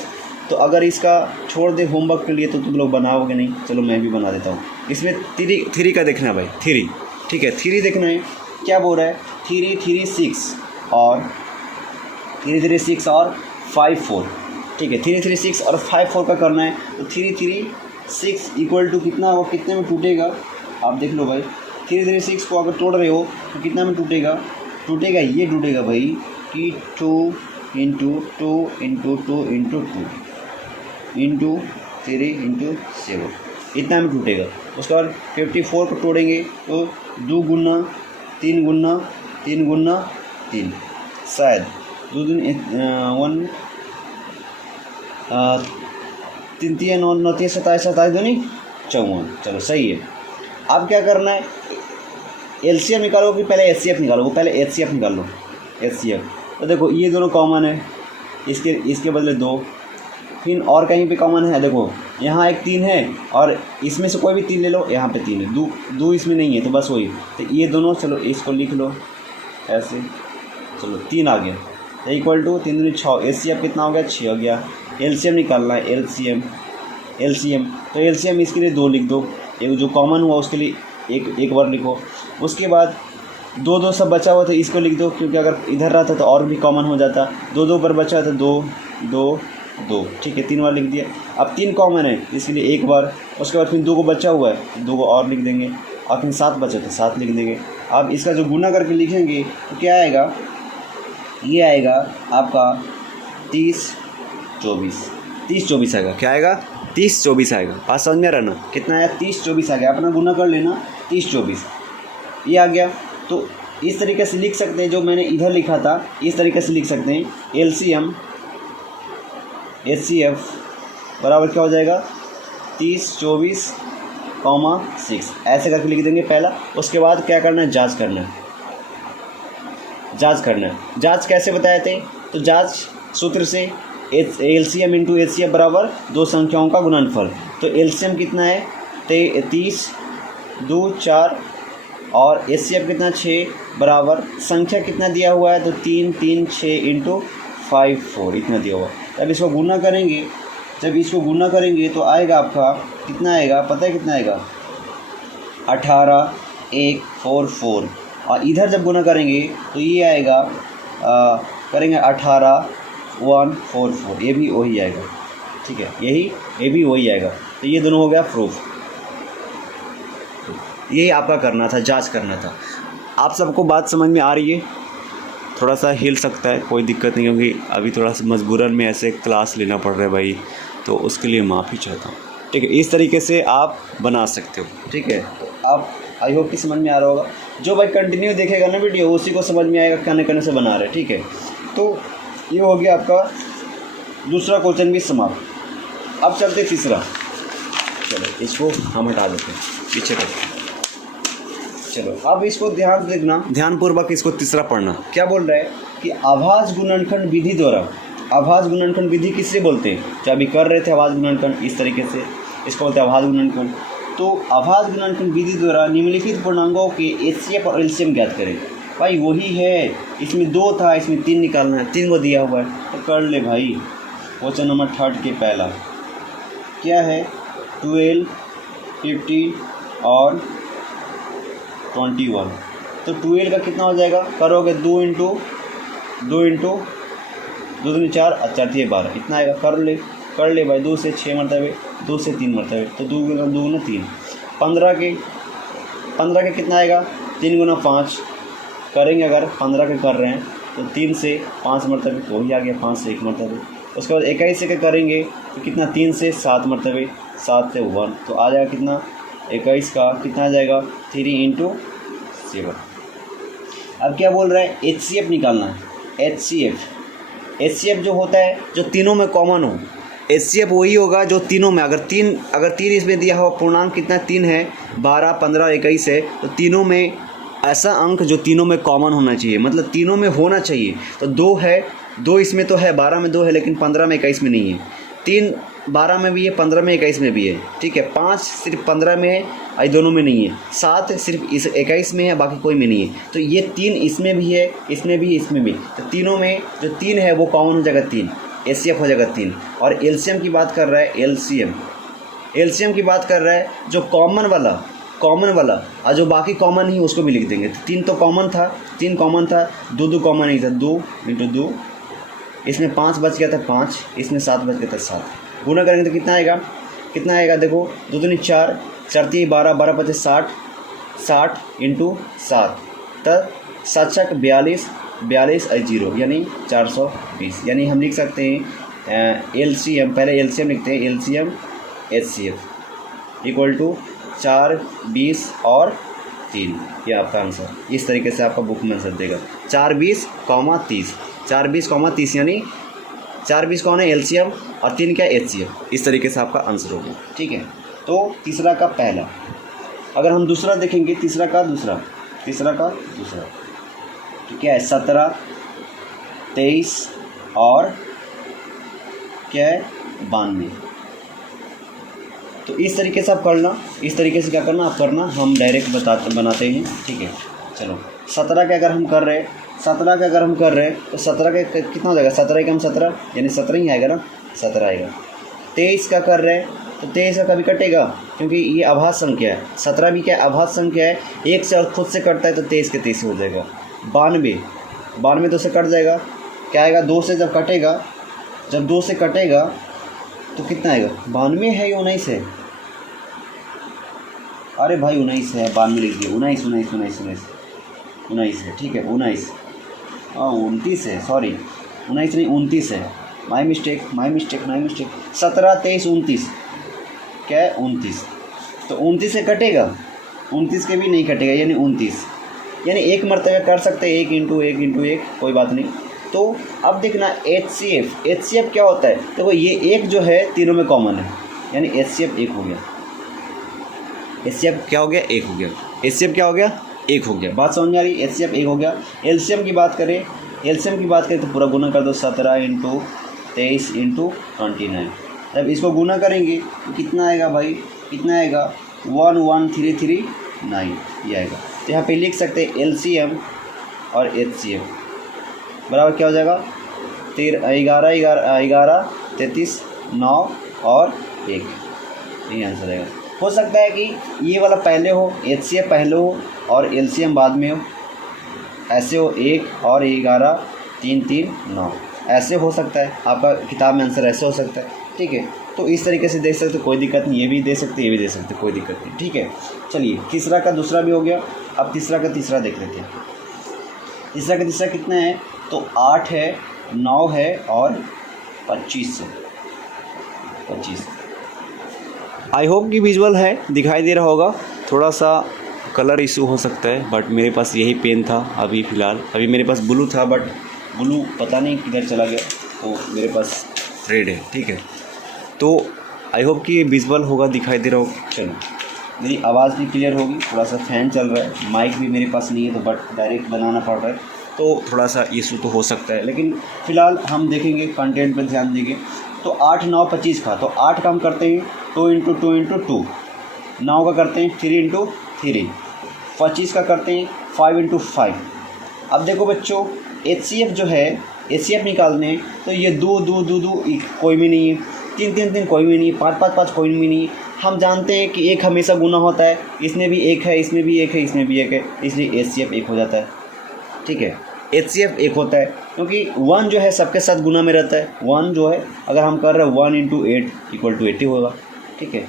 तो अगर इसका छोड़ दे होमवर्क के लिए तो तुम लोग बनाओगे नहीं, चलो मैं भी बना देता हूँ। इसमें थ्री का देखना है भाई, थ्री, ठीक है, थ्री देखना है। क्या बोल रहा है 3 3 6 और 3 3 6 और 5 4, ठीक है, 3 3 6 और 5 4 का करना है। तो 3 3 6 इक्वल टू कितना, वो कितने में टूटेगा आप देख लो भाई। 3 3 6 को अगर तोड़ रहे हो तो कितना में टूटेगा, ये टूटेगा भाई कि 2 into 2 into 2 into 2 into 3 into 7 इतना में टूटेगा। उसके बाद 54 को तोड़ेंगे तो 2 गुना 3 गुना 3 गुना 3, शायद 2 दिन 1 3 3 9 9 27 27 दूनी 54, चलो सही है। अब क्या करना है LCM निकालो कि पहले HCF निकालो, वो पहले HCF निकाल लो। HCF तो देखो ये दोनों कॉमन है, इसके बदले 2, फिर और कहीं पे कॉमन है, देखो यहाँ एक 3 है और इसमें से कोई भी 3 ले लो, यहाँ पे 3 है, 2 इसमें नहीं है तो बस वही, तो ये दोनों चलो इसको लिख लो ऐसे, चलो 3 आ गया तो इक्वल टू 3 दूनी 6, HCF कितना हो गया 6 हो गया। LCM निकालना है, LCM तो LCM इसके लिए 2 लिख दो, एक जो कॉमन हुआ उसके लिए एक बार लिखो। उसके बाद 2 2 सब बचा हुआ तो इसको लिख दो, क्योंकि अगर इधर रहता तो और भी कॉमन हो जाता, 2 2 पर बचा तो 2 2 2, ठीक है, 3 बार लिख दिया। अब 3 कॉमन है इसके लिए एक बार, उसके बाद फिर 2 को बचा हुआ है 2 को और लिख देंगे, और फिर 7 बचा तो 7 लिख देंगे। अब इसका जो गुना करके लिखेंगे तो क्या आएगा, ये आएगा आपका 30 24 आएगा। क्या आएगा 30 24 आएगा। बात समझ में आ रहा ना, कितना आया 30 24 आ गया। अपना गुना कर लेना 30 24 ये आ गया। तो इस तरीके से लिख सकते हैं, जो मैंने इधर लिखा था इस तरीके से लिख सकते हैं। LCM HCF बराबर क्या हो जाएगा 30 24 6 ऐसे करके लिख देंगे पहला। उसके बाद क्या करना है, जांच करना है। जांच कैसे बताए थे, तो जांच सूत्र से LCM इंटू HCF बराबर 2 संख्याओं का गुणनफल। तो LCM कितना है 30 2 4 और HCF कितना 6 बराबर संख्या कितना दिया हुआ है तो 3 3 6 इंटू 5 4 इतना दिया हुआ है। जब इसको गुना करेंगे तो आएगा आपका कितना आएगा, पता है कितना आएगा 18 1 4 4, और इधर जब गुना करेंगे तो ये आएगा करेंगे 18 1 4 4, ये भी वही आएगा, ठीक है, ये भी वही आएगा। तो ये दोनों हो गया प्रूफ। यही आपका करना था, जांच करना था। आप सबको बात समझ में आ रही है? थोड़ा सा हिल सकता है, कोई दिक्कत नहीं, क्योंकि अभी थोड़ा सा मजबूरन में ऐसे क्लास लेना पड़ रहा है भाई, तो उसके लिए माफ़ी चाहता हूँ, ठीक है। इस तरीके से आप बना सकते हो, ठीक है। तो आप आई होप कि समझ में आ रहा होगा। जो भाई कंटिन्यू देखेगा ना वीडियो, उसी को समझ में आएगा कहने से बना रहे, ठीक है। तो ये हो गया आपका दूसरा क्वेश्चन भी समाप्त। अब चलते तीसरा। चलो इसको हम हटा देते हैं पीछे करके। चलो अब इसको ध्यान से देखना, ध्यानपूर्वक इसको तीसरा पढ़ना। क्या बोल रहा है कि आभास गुणनखंड विधि द्वारा, आभास गुणनखंड विधि किससे बोलते हैं, जो अभी कर रहे थे आभास गुणनखंड, इस तरीके से इसको बोलते हैं आभास गुणनखंड। तो आभास गुणनखंड विधि द्वारा निम्नलिखित पूर्णांकों के एचसीएफ और एलसीएम ज्ञात करें। भाई वही है, इसमें 2 था, इसमें 3 निकालना है, 3 को दिया हुआ है तो कर ले भाई। क्वेश्चन नंबर 3 के पहला क्या है, 12, 50 और 21। तो 12 का कितना हो जाएगा, करोगे 2 इंटू 2 दूनी 4 और 4 3 12, इतना आएगा। कर ले भाई, 2 से 6 मरतबे, 2 से 3 मरतबे, तो 2 गुना 2 गुना 3, 15 के कितना आएगा, 3 गुना 5 करेंगे। अगर 15 के कर रहे हैं तो 3 से 5 मरतबे, तो वही आ गया 5 से 1 मरतबे। उसके बाद 21 से करेंगे तो कितना, 3 से 7 मरतबे, 7 से 1, तो आ जाएगा कितना, 21 का कितना आ जाएगा, 3 इंटू 7। अब क्या बोल रहा है, एचसीएफ निकालना है। एचसीएफ जो होता है जो तीनों में कॉमन हो, एचसीएफ वही होगा जो तीनों में, अगर तीन इसमें दिया हुआ पूर्णांक कितना 3 है, 12, 15, 21 है, तो तीनों में ऐसा अंक जो तीनों में कॉमन होना चाहिए, मतलब तीनों में होना चाहिए। तो 2 है, 2 इसमें तो है, 12 में 2 है, लेकिन 15 में 21 में नहीं है। 3 12 में भी है, 15 में 21 में भी है, ठीक है। 5 सिर्फ 15 में है, ये दोनों में नहीं है। 7 सिर्फ इस 21 में है, बाकी कोई में नहीं है। तो ये 3 इसमें भी है, इसमें भी, इसमें भी, तो तीनों में जो 3 है वो कॉमन हो जाएगा 3, एचसीएफ हो जाएगा 3। और एलसीएम की बात कर रहा है, एलसीएम की बात कर रहा है जो कॉमन वाला और जो बाकी कॉमन नहीं उसको भी लिख देंगे। तो 3 तो कॉमन था, 3 कॉमन था, 2 कॉमन नहीं था, 2 इंटू 2, इसमें 5 बच गया था 5, इसमें 7 बच गया था 7। गुना करेंगे तो कितना आएगा, देखो 2 दूनी 4, 4 3 12, 12 25 60, 60 इंटू 7, तब 7 6 42, 42 और 0 यानी 420। यानी हम लिख सकते हैं एलसीएम, पहले एलसीएम लिखते हैं, एलसीएम एचसीएफ इक्वल टू 4, 20 और 3, ये आपका आंसर। इस तरीके से आपका बुक में आंसर देगा 4 20, 30, 4 20, 30, यानी 4 20 कौन है, एलसीएम, और 3 क्या, एचसीएफ। इस तरीके से आपका आंसर होगा, ठीक है। तो तीसरा का पहला, अगर हम दूसरा देखेंगे, तीसरा का दूसरा, तो क्या है, 17, 23 और क्या है, 92। तो इस तरीके से आप करना, इस तरीके से क्या करना आप करना, हम डायरेक्ट बनाते हैं, ठीक है। चलो 17 के अगर हम कर रहे हैं, तो 17 के कितना हो जाएगा, 17 का हम 17 यानी 17 ही आएगा ना, 17 आएगा। 23 का कर रहे हैं तो 23 का कभी कटेगा, क्योंकि ये आभास संख्या है। 17 भी क्या है, आभास संख्या है, 1 से और खुद से कटता है, तो 23 के 23 हो जाएगा। 92 तो से कट जाएगा, क्या आएगा, 2 से जब कटेगा, जब 2 से कटेगा तो कितना आएगा, 92 है या 19 है, अरे भाई 19 है, 92 लिख दिए, 19 है, ठीक है, 19, हाँ 29 है, सॉरी 19 नहीं 29 है, माई मिस्टेक। 17 23 29, क्या है 29, तो 29 से कटेगा, 29 के भी नहीं कटेगा, यानी 29, यानी 1 मरतबा कर सकते हैं, 1 इंटू 1, कोई बात नहीं। तो अब देखना एचसीएफ क्या होता है, तो वो ये 1 जो है तीनों में कॉमन है, यानी एचसीएफ 1 हो गया। एचसीएफ क्या हो गया, 1 हो गया। एचसीएफ क्या हो गया, 1 हो गया। बात समझ में आ रही, एचसीएफ 1 हो गया। एलसीएम की बात करें तो पूरा गुना कर दो, 17 इंटू 23 इंटू 29। जब इसको गुना करेंगे तो कितना आएगा भाई, कितना आएगा, 11339 ये आएगा। तो यहाँ पे लिख सकते हैं एलसीएम और एचसीएफ बराबर क्या हो जाएगा, 11, 33, 9 और 1, यही आंसर आएगा। हो सकता है कि ये वाला पहले हो, एचसीएफ पहले हो और एलसीएम बाद में हो, ऐसे हो 1 और 11, 3 3 9, ऐसे हो सकता है, आपका किताब में आंसर ऐसे हो सकता है, ठीक है। तो इस तरीके से देख सकते, कोई दिक्कत नहीं, ये भी दे सकते, ये भी दे सकते, कोई दिक्कत नहीं, ठीक है। चलिए तीसरा का दूसरा भी हो गया, अब तीसरा का तीसरा देख लेते हैं। तीसरा का तीसरा कितना है, तो 8 है, 9 है और 25 है, 25। आई होप कि विजुअल है, दिखाई दे रहा होगा। थोड़ा सा कलर इशू हो सकता है, बट मेरे पास यही पेन था अभी फ़िलहाल। अभी मेरे पास ब्लू था, बट ब्लू पता नहीं किधर चला गया, तो मेरे पास रेड है, ठीक है। तो आई होप कि विजुअल होगा, दिखाई दे रहा होगा। चलो मेरी आवाज़ भी क्लियर होगी, थोड़ा सा फ़ैन चल रहा है, माइक भी मेरे पास नहीं है, तो बट डायरेक्ट बनाना पड़ रहा है, तो थोड़ा सा इशू तो हो सकता है, लेकिन फ़िलहाल हम देखेंगे, कंटेंट पर ध्यान देंगे। तो 8 9 25 का, तो 8 का हम करते हैं 2 इंटू 2 इंटू 2, 9 का करते हैं 3 इंटू 3, 25 का करते हैं 5 इंटू 5। अब देखो बच्चों HCF जो है HCF निकालने हैं तो ये 2 2 2 2 कोई भी नहीं है, 3 3 3 कोई भी नहीं है, 5 5 5 कोई भी नहीं है। हम जानते हैं कि एक हमेशा गुना होता है, इसमें भी एक है, इसमें भी एक है, इसमें भी एक है, इसलिए HCF एक हो जाता है। ठीक है, HCF एक होता है क्योंकि 1 जो है सबके साथ गुना में रहता है। 1 जो है अगर हम कर रहे हैं 1 इंटू 8 इक्वल टू 80 होगा। ठीक है,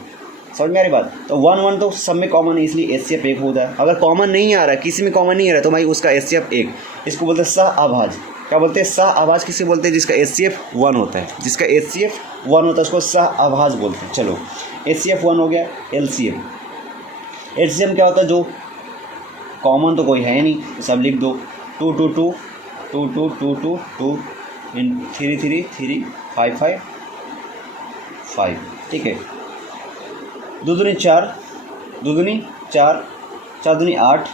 समझ में आ रही बात। तो 1 1 तो सब में कॉमन है, इसलिए HCF एक होता है। अगर कॉमन नहीं आ रहा है, किसी में कॉमन नहीं आ रहा है, तो भाई उसका HCF एक। इसको बोलते हैं सह आभाज। क्या बोलते हैं? सह आभाज किसे बोलते हैं? जिसका HCF 1 होता है, जिसका HCF 1 होता है उसको सह आभाज बोलते हैं। चलो HCF 1 हो गया। LCM क्या होता है? जो कॉमन तो कोई है नहीं, सब लिख दो। 2 2 2 2 2 2 2 2 3 3 3 5 5 5। ठीक है, 2 दूनी 4, 2 दूनी 4, 4 दूनी 8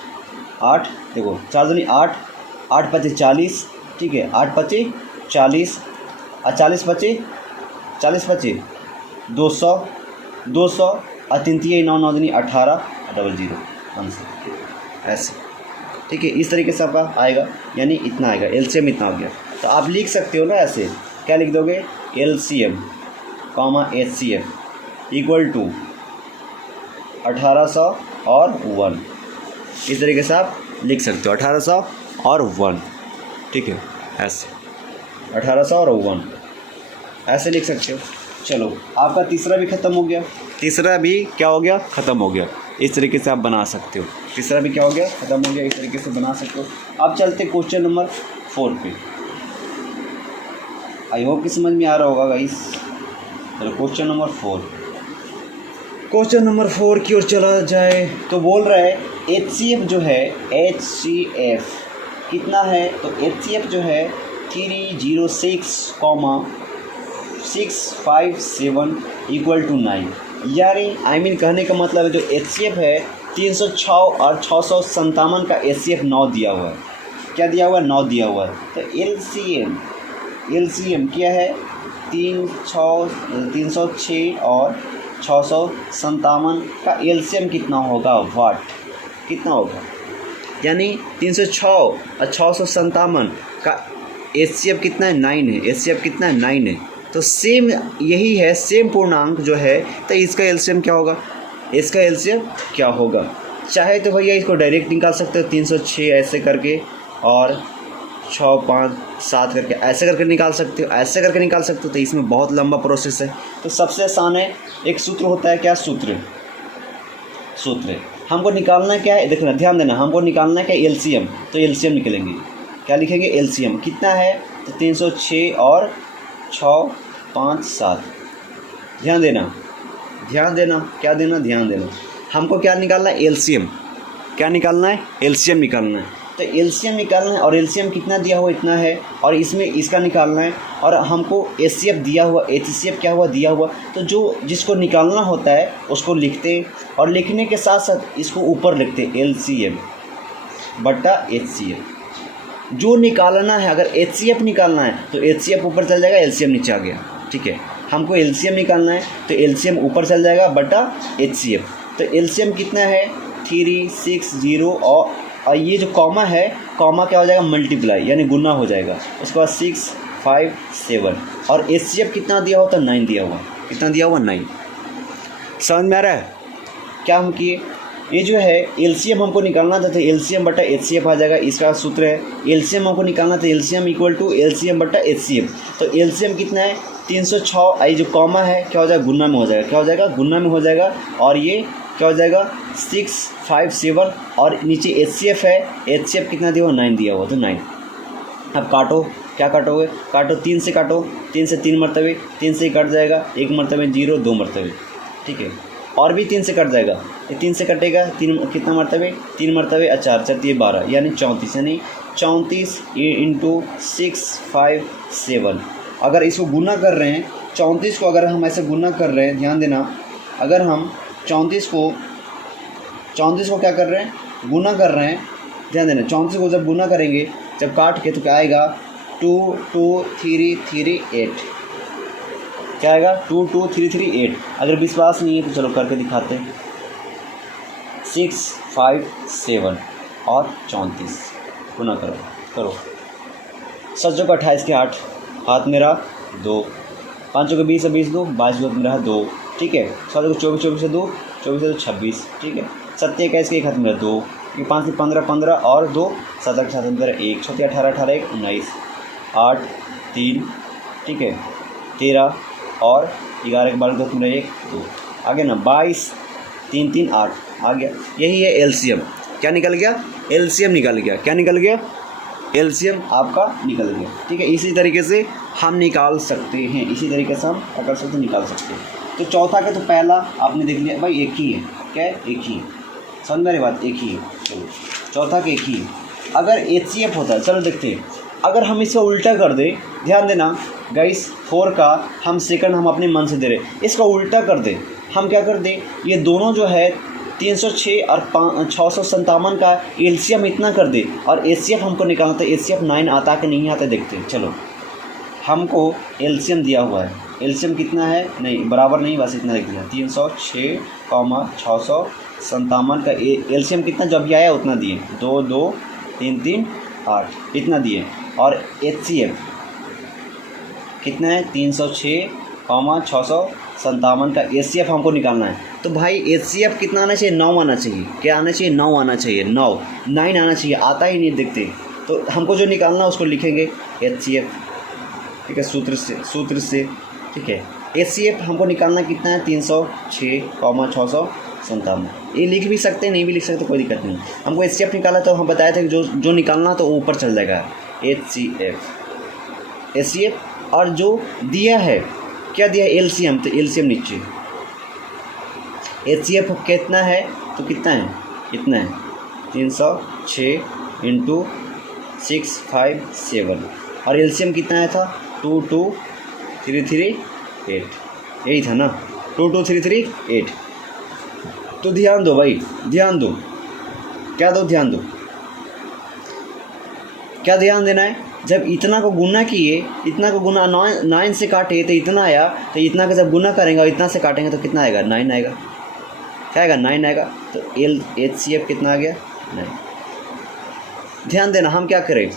8। देखो 4 दूनी 8, 8 पचे 40। ठीक है, 8 पचे 40 और 40 पचे 200 200 और 3 3 9 9 दूनी 18 00 आंसर ऐसे। ठीक है, इस तरीके से आपका आएगा, यानी इतना आएगा। LCM इतना हो गया। तो आप लिख सकते हो ना ऐसे, क्या लिख दोगे? LCM HCF इक्वल टू 1800 और 1। इस तरीके से आप लिख सकते हो, 1800 और 1। ठीक है, ऐसे 1800 और 1 ऐसे लिख सकते हो। चलो आपका तीसरा भी ख़त्म हो गया। तीसरा भी क्या हो गया? ख़त्म हो गया। इस तरीके से आप बना सकते हो। तीसरा भी क्या हो गया? ख़त्म हो गया। इस तरीके से बना सकते हो। अब चलते क्वेश्चन नंबर 4 पे। आई होप कि समझ में आ रहा होगा गाइस। चलो क्वेश्चन नंबर 4, क्वेश्चन नंबर 4 की ओर चला जाए तो बोल रहा है HCF जो है HCF कितना है? तो HCF जो है 306,657 इक्वल टू 9। यानी कहने का मतलब है जो HCF है 306 और 657 का HCF 9 दिया हुआ है। क्या दिया हुआ है? 9 दिया हुआ है। तो LCM क्या है? 306 और 657 का LCM कितना होगा? वाट कितना होगा? यानी 306 और 657 का HCF कितना है? 9 है। HCF कितना है? 9 है। तो सेम यही है, सेम पूर्णांक जो है, तो इसका LCM क्या होगा? इसका LCM क्या होगा? चाहे तो भैया इसको डायरेक्ट निकाल सकते हो, 306 ऐसे करके और 6 5 7 करके ऐसे करके निकाल सकते हो, ऐसे करके निकाल सकते हो। तो इसमें बहुत लंबा प्रोसेस है। तो सबसे आसान है, एक सूत्र होता है। क्या सूत्र हमको निकालना क्या है? देखना, ध्यान देना, हमको निकालना है क्या? LCM। तो LCM निकलेंगे, क्या लिखेंगे? LCM कितना है? तो 306 और 6 5 7। ध्यान देना क्या देना? ध्यान देना। हमको क्या निकालना है? LCM। क्या निकालना है? LCM निकालना है। तो LCM निकालना है और LCM कितना दिया हुआ? इतना है। और इसमें इसका निकालना है और हमको HCF दिया हुआ, HCF क्या हुआ? दिया हुआ। तो जिसको निकालना होता है उसको लिखते हैं और लिखने के साथ साथ इसको ऊपर लिखते हैं LCM बटा HCF। जो निकालना है, अगर HCF निकालना है तो HCF ऊपर चल जाएगा, LCM नीचे आ गया। ठीक है, हमको LCM निकालना है तो LCM ऊपर चल जाएगा बटा HCF। तो LCM कितना है? 360 और ये जो कॉमा है, कॉमा क्या हो जाएगा? मल्टीप्लाई, यानी गुना हो जाएगा। उसके बाद 6 5 7 और HCF कितना दिया हुआ था? 9 दिया हुआ। कितना दिया हुआ? 9। समझ में आ रहा है? क्या हम किए, ये जो है LCM हमको निकालना था तो LCM बटा HCF आ जाएगा। इसका सूत्र है, LCM हमको निकालना था LCM इक्वल टू LCM बटा HCF। तो LCM कितना है? 306। ये जो कॉमा है क्या हो जाएगा? गुना में हो जाएगा। क्या हो जाएगा? गुना में हो जाएगा। और ये क्या हो जाएगा? 6 5 7 और नीचे HCF है। HCF कितना दिया हुआ? 9 दिया हुआ। तो 9। अब काटो, क्या काटोगे? काटो, 3 से काटो, 3 से 3 मरतबे, 3 से कट जाएगा, 1 मरतबे 0, 2 मरतबे। ठीक है, और भी 3 से कट जाएगा, ये 3 से कटेगा, 3 कितना मरतबे? 3 मरतबे 4 4 12, यानी 34। यानी 34 इंटू 6 5 7। अगर इसको गुना कर रहे हैं, 34 को अगर हम ऐसे गुना कर रहे हैं, ध्यान देना, अगर हम 34 को क्या कर रहे हैं? गुना कर रहे हैं। ध्यान देना, 34 को जब गुना करेंगे, जब काट के, तो क्या आएगा? 2 2 3 3 8। क्या आएगा? 2 2 3 3 8। अगर विश्वास नहीं है तो चलो करके दिखाते हैं। 6, 5, 7 और 34 गुना करो 7 चौका 28 के 8, हाथ मेरा 2, 5 चौके 20 से 20 दो, 22 हाथ मेरा 2, ठीक है। 7 चौके 24, 24 से 2, 24 से 2 26, ठीक है। 7 21 के 1 हाथ मेरा 2, 5 से 15, 15 और 2, 7 के 7 मेरा 1, 6 18, 18 1 19, 8 3, ठीक है, 13 और 11 के 12 2 मेरा 1 2, आ गया ना 22 3 3 8 आ गया। यही है एलसीएम। क्या निकल गया? एलसीएम निकल गया। क्या निकल गया? एलसीएम आपका निकल गया, ठीक है। इसी तरीके से हम निकाल सकते हैं, इसी तरीके से हम क्या कर सकते हैं, निकाल सकते हैं। तो चौथा के तो पहला आपने देख लिया भाई, एक ही है। क्या है? एक ही है। समझ मेरी बात? एक ही है। चलो चौथा के एक ही है। अगर एचसीएफ होता है, चलो देखते हैं, अगर हम इसे उल्टा कर दें, ध्यान देना गाइस, 4 का हम सेकंड हम अपने मन से दे रहे, इसका उल्टा कर दें, हम क्या कर दें, ये दोनों जो है 306 और 657 का एलसीएम इतना कर दे और एचसीएफ हमको निकालना था। एचसीएफ 9 आता कि नहीं आता देखते हैं। चलो हमको एलसीएम दिया हुआ है, एलसीएम कितना है, नहीं बराबर नहीं, बस इतना लिख दिया 306, 657 का एलसीएम कितना जब भी आया उतना दिए, 2 2 3 3 8 इतना दिए। और एचसीएफ कितना है, 306, 657 का एचसीएफ हमको निकालना है। तो भाई एचसीएफ कितना आना चाहिए, 9 आना चाहिए। क्या आना चाहिए? 9 आना चाहिए, 9 आना चाहिए, आता ही नहीं देखते। तो हमको जो निकालना है उसको लिखेंगे एचसीएफ, ठीक है, सूत्र से, ठीक है। एचसीएफ हमको निकालना कितना है, 306, 657। ये लिख भी सकते हैं, नहीं भी लिख सकते, कोई दिक्कत नहीं। हमको एचसीएफ निकाला तो हम बताए थे कि जो निकालना तो ऊपर चल जाएगा एचसीएफ। और जो दिया है, क्या दिया है, एलसीएम, तो एलसीएम नीचे। एचसीएफ कितना है, तो कितना है, इतना है 306 × 6 5 7 और एलसीएम कितना आया था, 2 2 3 3 8, यही था ना, 2 2 3 3 8। तो ध्यान दो भाई, ध्यान दो, क्या दो, ध्यान दो, क्या ध्यान देना है। जब इतना को गुना किए, इतना को गुना 9 से काटे तो इतना आया, तो इतना का जब गुना करेंगे और इतना से काटेंगे तो कितना आएगा, 9 आएगा। क्या आएगा, 9 आएगा। तो एचसीएफ कितना आ गया, 9। ध्यान देना, हम क्या करें,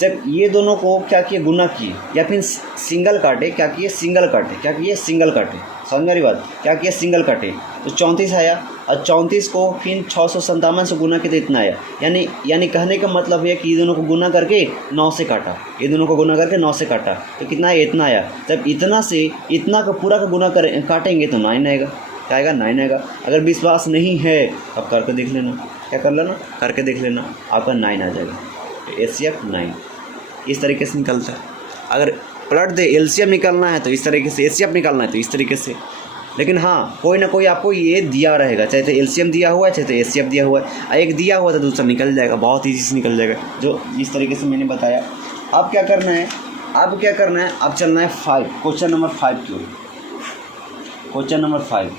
जब ये दोनों को क्या किए, गुना किए या फिर सिंगल काटे, क्या किए, सिंगल काटे, क्या किए, सिंगल काटे। समझ मेरी बात? क्या किए, सिंगल काटे, तो 34 आया और 34 को फिर 657 से गुना किया तो इतना आया। यानी कहने का मतलब है कि ये दोनों को गुना करके 9 से काटा, ये दोनों को गुना करके 9 से काटा तो कितना है, इतना आया। जब इतना से इतना का पूरा का गुना काटेंगे तो 9 आएगा। क्या आएगा, 9 आएगा। अगर विश्वास नहीं है अब करके देख लेना, क्या कर लेना, करके देख लेना, आपका 9 आ जाएगा। एचसीएफ 9 इस तरीके से निकलता है। अगर पलट दे, एलसीएम निकालना है तो इस तरीके से, एचसीएफ निकालना है तो इस तरीके से। लेकिन हाँ, कोई ना कोई आपको ये दिया रहेगा, चाहे तो एलसीएम दिया हुआ है, चाहे तो एचसीएफ दिया हुआ है। एक दिया हुआ तो दूसरा निकल जाएगा, बहुत ईजी से निकल जाएगा, जो इस तरीके से मैंने बताया। अब क्या करना है, अब क्या करना है, अब चलना है 5, क्वेश्चन नंबर 5 की ओर। क्वेश्चन नंबर 5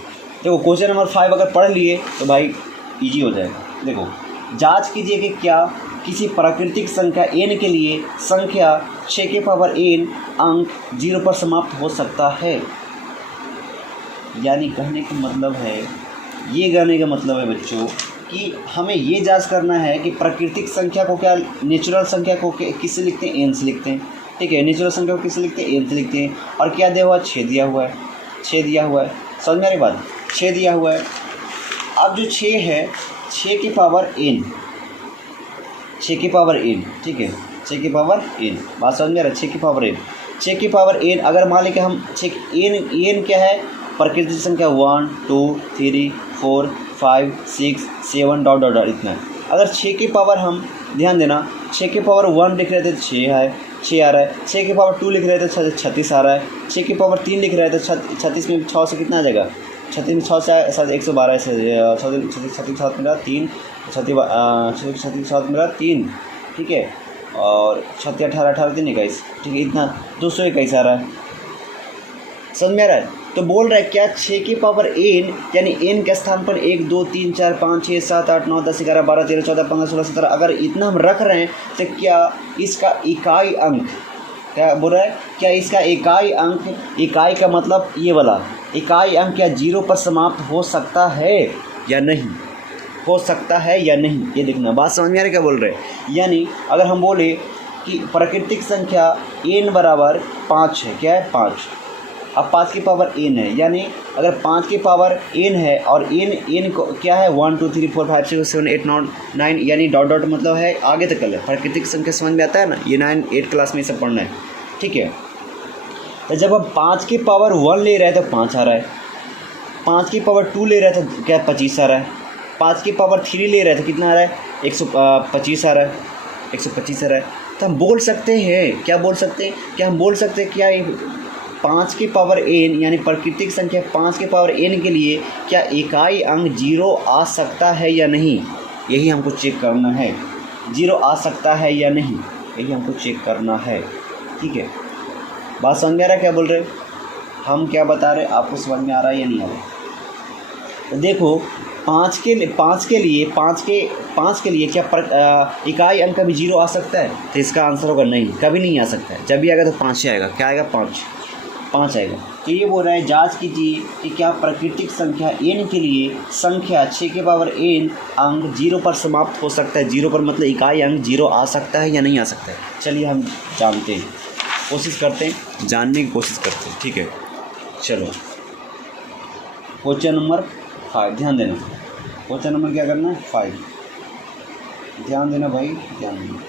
देखो, क्वेश्चन नंबर 5 अगर पढ़ लिए तो भाई ईजी हो जाएगा। देखो, जांच कीजिए कि क्या किसी प्राकृतिक संख्या n के लिए संख्या 6 के पावर n अंक 0 पर समाप्त हो सकता है। यानी कहने का मतलब है, ये कहने का मतलब है बच्चों कि हमें ये जांच करना है कि प्राकृतिक संख्या को, क्या नेचुरल संख्या को किससे लिखते हैं, n से लिखते हैं, ठीक है। नेचुरल संख्या को किससे लिखते हैं, n से लिखते हैं। और क्या दिया हुआ है, 6 दिया हुआ है, 6 दिया हुआ है। समझ मेरी बात, 6 दिया हुआ है। अब जो 6 है, 6 की पावर n, 6 की पावर n, ठीक है, 6 की पावर n, बात समझ में आ रहा है, 6 की पावर n, 6 की पावर n। अगर मान लें कि हम 6 n क्या है, प्राकृतिक संख्या 1 2 3 4 5 6 7 डॉट डॉट डॉट इतना है। अगर 6 की पावर, हम ध्यान देना, 6 की पावर 1 लिख रहे थे तो 6 है, 6 आ रहा है। 6 की पावर 2 लिख रहे थे तो 36 आ रहा है। 6 की पावर 3 लिख रहे थे तो 36 में 6 से कितना आ जाएगा, 36 में 6 से 112 से 36 7 मेरा 3, 36 7 मेरा 3, ठीक है। और 36 18 18 3 21, ठीक है, इतना 221 आ रहा है। समझ में आ रहा है? तो बोल रहा है क्या 6 की पावर n, यानी n के स्थान पर 1 2 3 4 5 6 7 8 9 10 11 12 13 14 15 16 17 अगर इतना हम रख रहे हैं तो क्या इसका इकाई अंक, क्या बोल रहा है, क्या इसका इकाई अंक, इकाई का मतलब ये वाला इकाई अंक क्या 0 पर समाप्त हो सकता है या नहीं। हो सकता है या नहीं, ये देखना। बात समझ में आ रही क्या बोल रहे हैं? यानी अगर हम बोले कि प्राकृतिक संख्या n बराबर 5 है, क्या है 5, अब 5 की पावर n है, यानी अगर 5 की पावर n है और n को क्या है 1 2 3 4 5 6 7 8 9 यानी डॉट डॉट मतलब है आगे तक है। प्राकृतिक संख्या समझ में आता है ना, ये 9 8 क्लास में सब पढ़ना है, ठीक है। तो जब हम 5 की पावर 1 ले रहे हैं तो 5 आ रहा है, 5 की पावर 2 ले रहे हैं तो क्या 25 आ रहा है, 5 की पावर 3 ले रहे हैं तो कितना आ रहा है 125 आ रहा है, 125 आ रहा है। तो हम बोल सकते हैं, क्या बोल सकते हैं, क्या हम बोल सकते हैं क्या 5 की पावर n यानी प्राकृतिक संख्या 5 की पावर n के लिए क्या इकाई अंक 0 आ सकता है या नहीं, यही हमको चेक करना है। 0 आ सकता है या नहीं, यही हमको चेक करना है, ठीक है। बात समझ में आ रहा है क्या बोल रहे हैं, हम क्या बता रहे हैं, आपको समझ में आ रहा है या नहीं आ रहा है? तो देखो 5 के लिए क्या इकाई अंक कभी 0 आ सकता है? तो इसका आंसर होगा नहीं, कभी नहीं आ सकता है। जब भी आएगा तो 5 ही आएगा, क्या आएगा 5 आएगा। तो ये बोल रहा है जांच कीजिए कि क्या प्राकृतिक संख्या n के लिए संख्या 6 की पावर n अंक 0 पर समाप्त हो सकता है। 0 पर मतलब इकाई अंक 0 आ सकता है या नहीं आ सकता है। चलिए हम जानते हैं, कोशिश करते हैं, जानने की कोशिश करते हैं, ठीक है। चलो क्वेश्चन नंबर 5, ध्यान देना। क्वेश्चन नंबर क्या करना है 5, ध्यान देना भाई, ध्यान देना।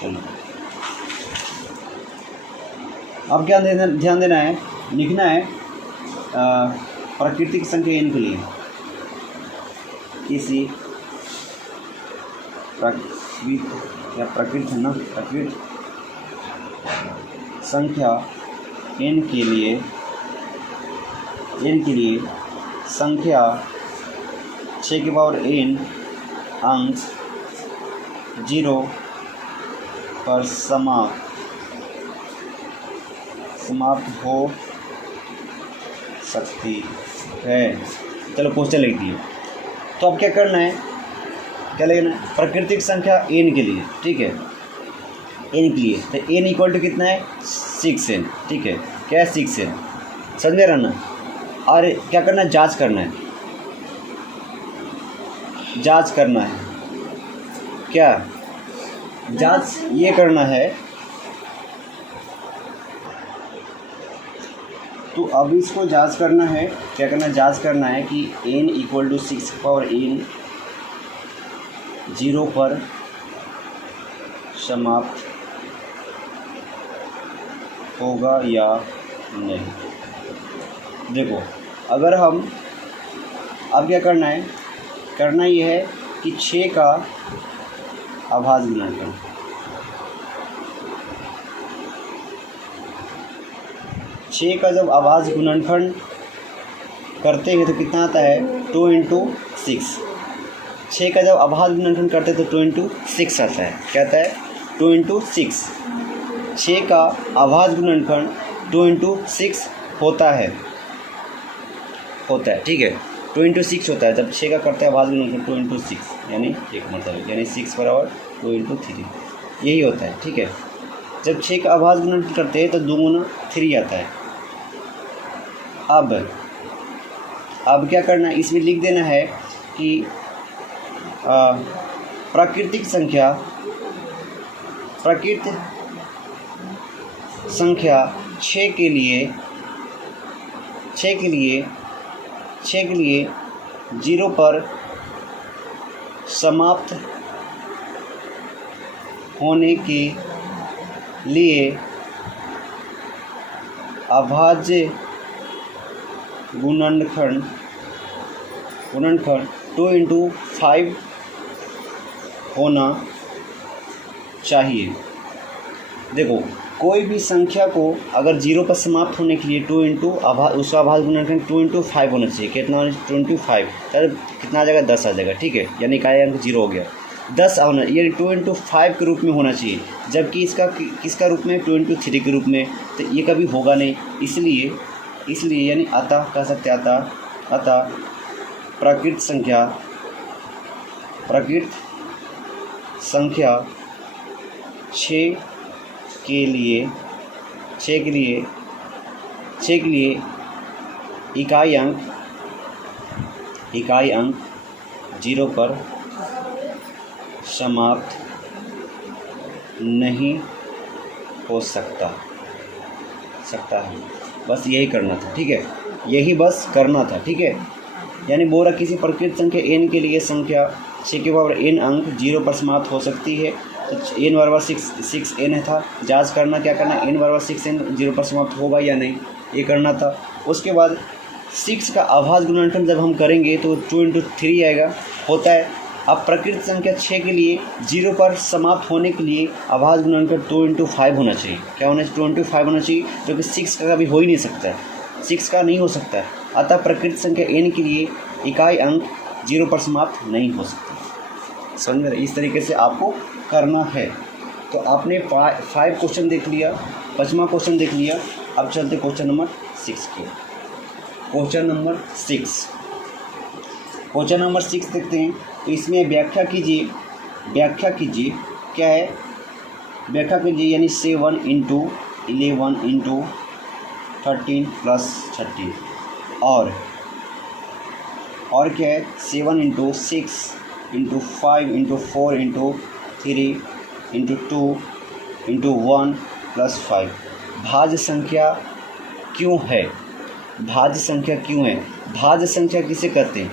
चलो अब क्या ध्यान देना है, लिखना है प्राकृतिक संख्या n के लिए किसी प्राकृत है ना, प्राकृत संख्या n के लिए संख्या 6 की पावर n अंक 0 पर समाप्त हो सकती है। चलो क्वेश्चन लिख दिए। तो अब क्या करना है, क्या लिखना है, प्राकृतिक संख्या n के लिए, ठीक है, n के लिए। तो n इक्वल टू कितना है 6n, ठीक है, क्या है 6n, समझे रहना। और क्या करना है, जांच करना है, जांच करना है, क्या जांच ये करना है। तो अब इसको जांच करना है, क्या करना है, जांच करना है कि n equal to 6 power n 0 पर समाप्त होगा या नहीं। देखो अगर हम अब क्या करना है, करना ये है कि 6 का आभाज्य गुणनखंड, 6 का जब आभाज्य गुणनखंड करते हैं तो कितना आता है 2 इंटू 6। 6 का जब आभाज्य गुणनखंड करते हैं तो 2 इंटू 6 आता है, क्या आता है 2 इंटू 6। 6 का आभाज्य गुणनखंड 2 इंटू 6 होता है, ठीक है, 2 इंटू 6 होता है। जब 6 का करते हैं आभाज्य गुणनखंड 2 इंटू 6 यानी एक मतलब यानी 6 बराबर 2 इंटू 3, यही होता है, ठीक है। जब 6 का आभाज्य गुणनखंड करते हैं तो 2 गुना 3 आता है। अब क्या करना है, इसमें लिख देना है कि प्राकृतिक संख्या 6 के लिए 0 पर समाप्त होने के लिए अभाज्य गुणनखंड 2 इंटू 5 होना चाहिए। देखो कोई भी संख्या को अगर 0 पर समाप्त होने के लिए 2 इंटू उसका आभाज्य गुणनखंड 2 इंटू 5 होना चाहिए। कितना होना चाहिए 2 इंटू 5, तब कितना आ जाएगा 10 आ जाएगा, ठीक है, यानी इकाई अंक 0 हो गया। 10 होना यानी 2 इंटू 5 के रूप में होना चाहिए, जबकि इसका किसका रूप में 2 इंटू 3 के रूप में, तो ये कभी होगा नहीं। इसलिए यानी अतः कह सकते अतः प्राकृत संख्या 6 के लिए इकाई अंक इकाई अंक 0 पर समाप्त नहीं हो सकता है। बस यही करना था, ठीक है, यही बस करना था, ठीक है। यानी बोल रहा किसी प्रकृत संख्या n के लिए संख्या 6 की पावर n अंक 0 पर समाप्त हो सकती है। तो n बराबर 6 n था, जांच करना क्या करना, n बराबर 6 n 0 पर समाप्त होगा या नहीं, ये करना था। उसके बाद 6 का अभाज्य गुणनफल जब हम करेंगे तो 2 × 3 आएगा, होता है। अब प्रकृत संख्या 6 के लिए 0 पर समाप्त होने के लिए अभाज्य गुणनफल 2 × 5 होना चाहिए। क्या होना चाहिए? 2 × 5 होना चाहिए, जो कि 6 का कभी हो ही नहीं सकता है, 6 का नहीं हो सकता है। अतः प्रकृत संख्या n के लिए इकाई अंक 0 पर समाप्त नहीं हो सकता। समझ में? इस तरीके से आपको करना है। तो आपने 5 क्वेश्चन देख लिया, 5वां क्वेश्चन देख लिया। अब चलते क्वेश्चन नंबर 6 के। क्वेश्चन नंबर 6 देखते हैं। तो इसमें व्याख्या कीजिए क्या है, व्याख्या कीजिए यानी 7 × 11 × 13 + 13 और क्या है 7 × 6 × 5 × 4 × 3 × 2 × 1 + 5 भाज्य संख्या क्यों है? भाज्य संख्या किसे कहते हैं?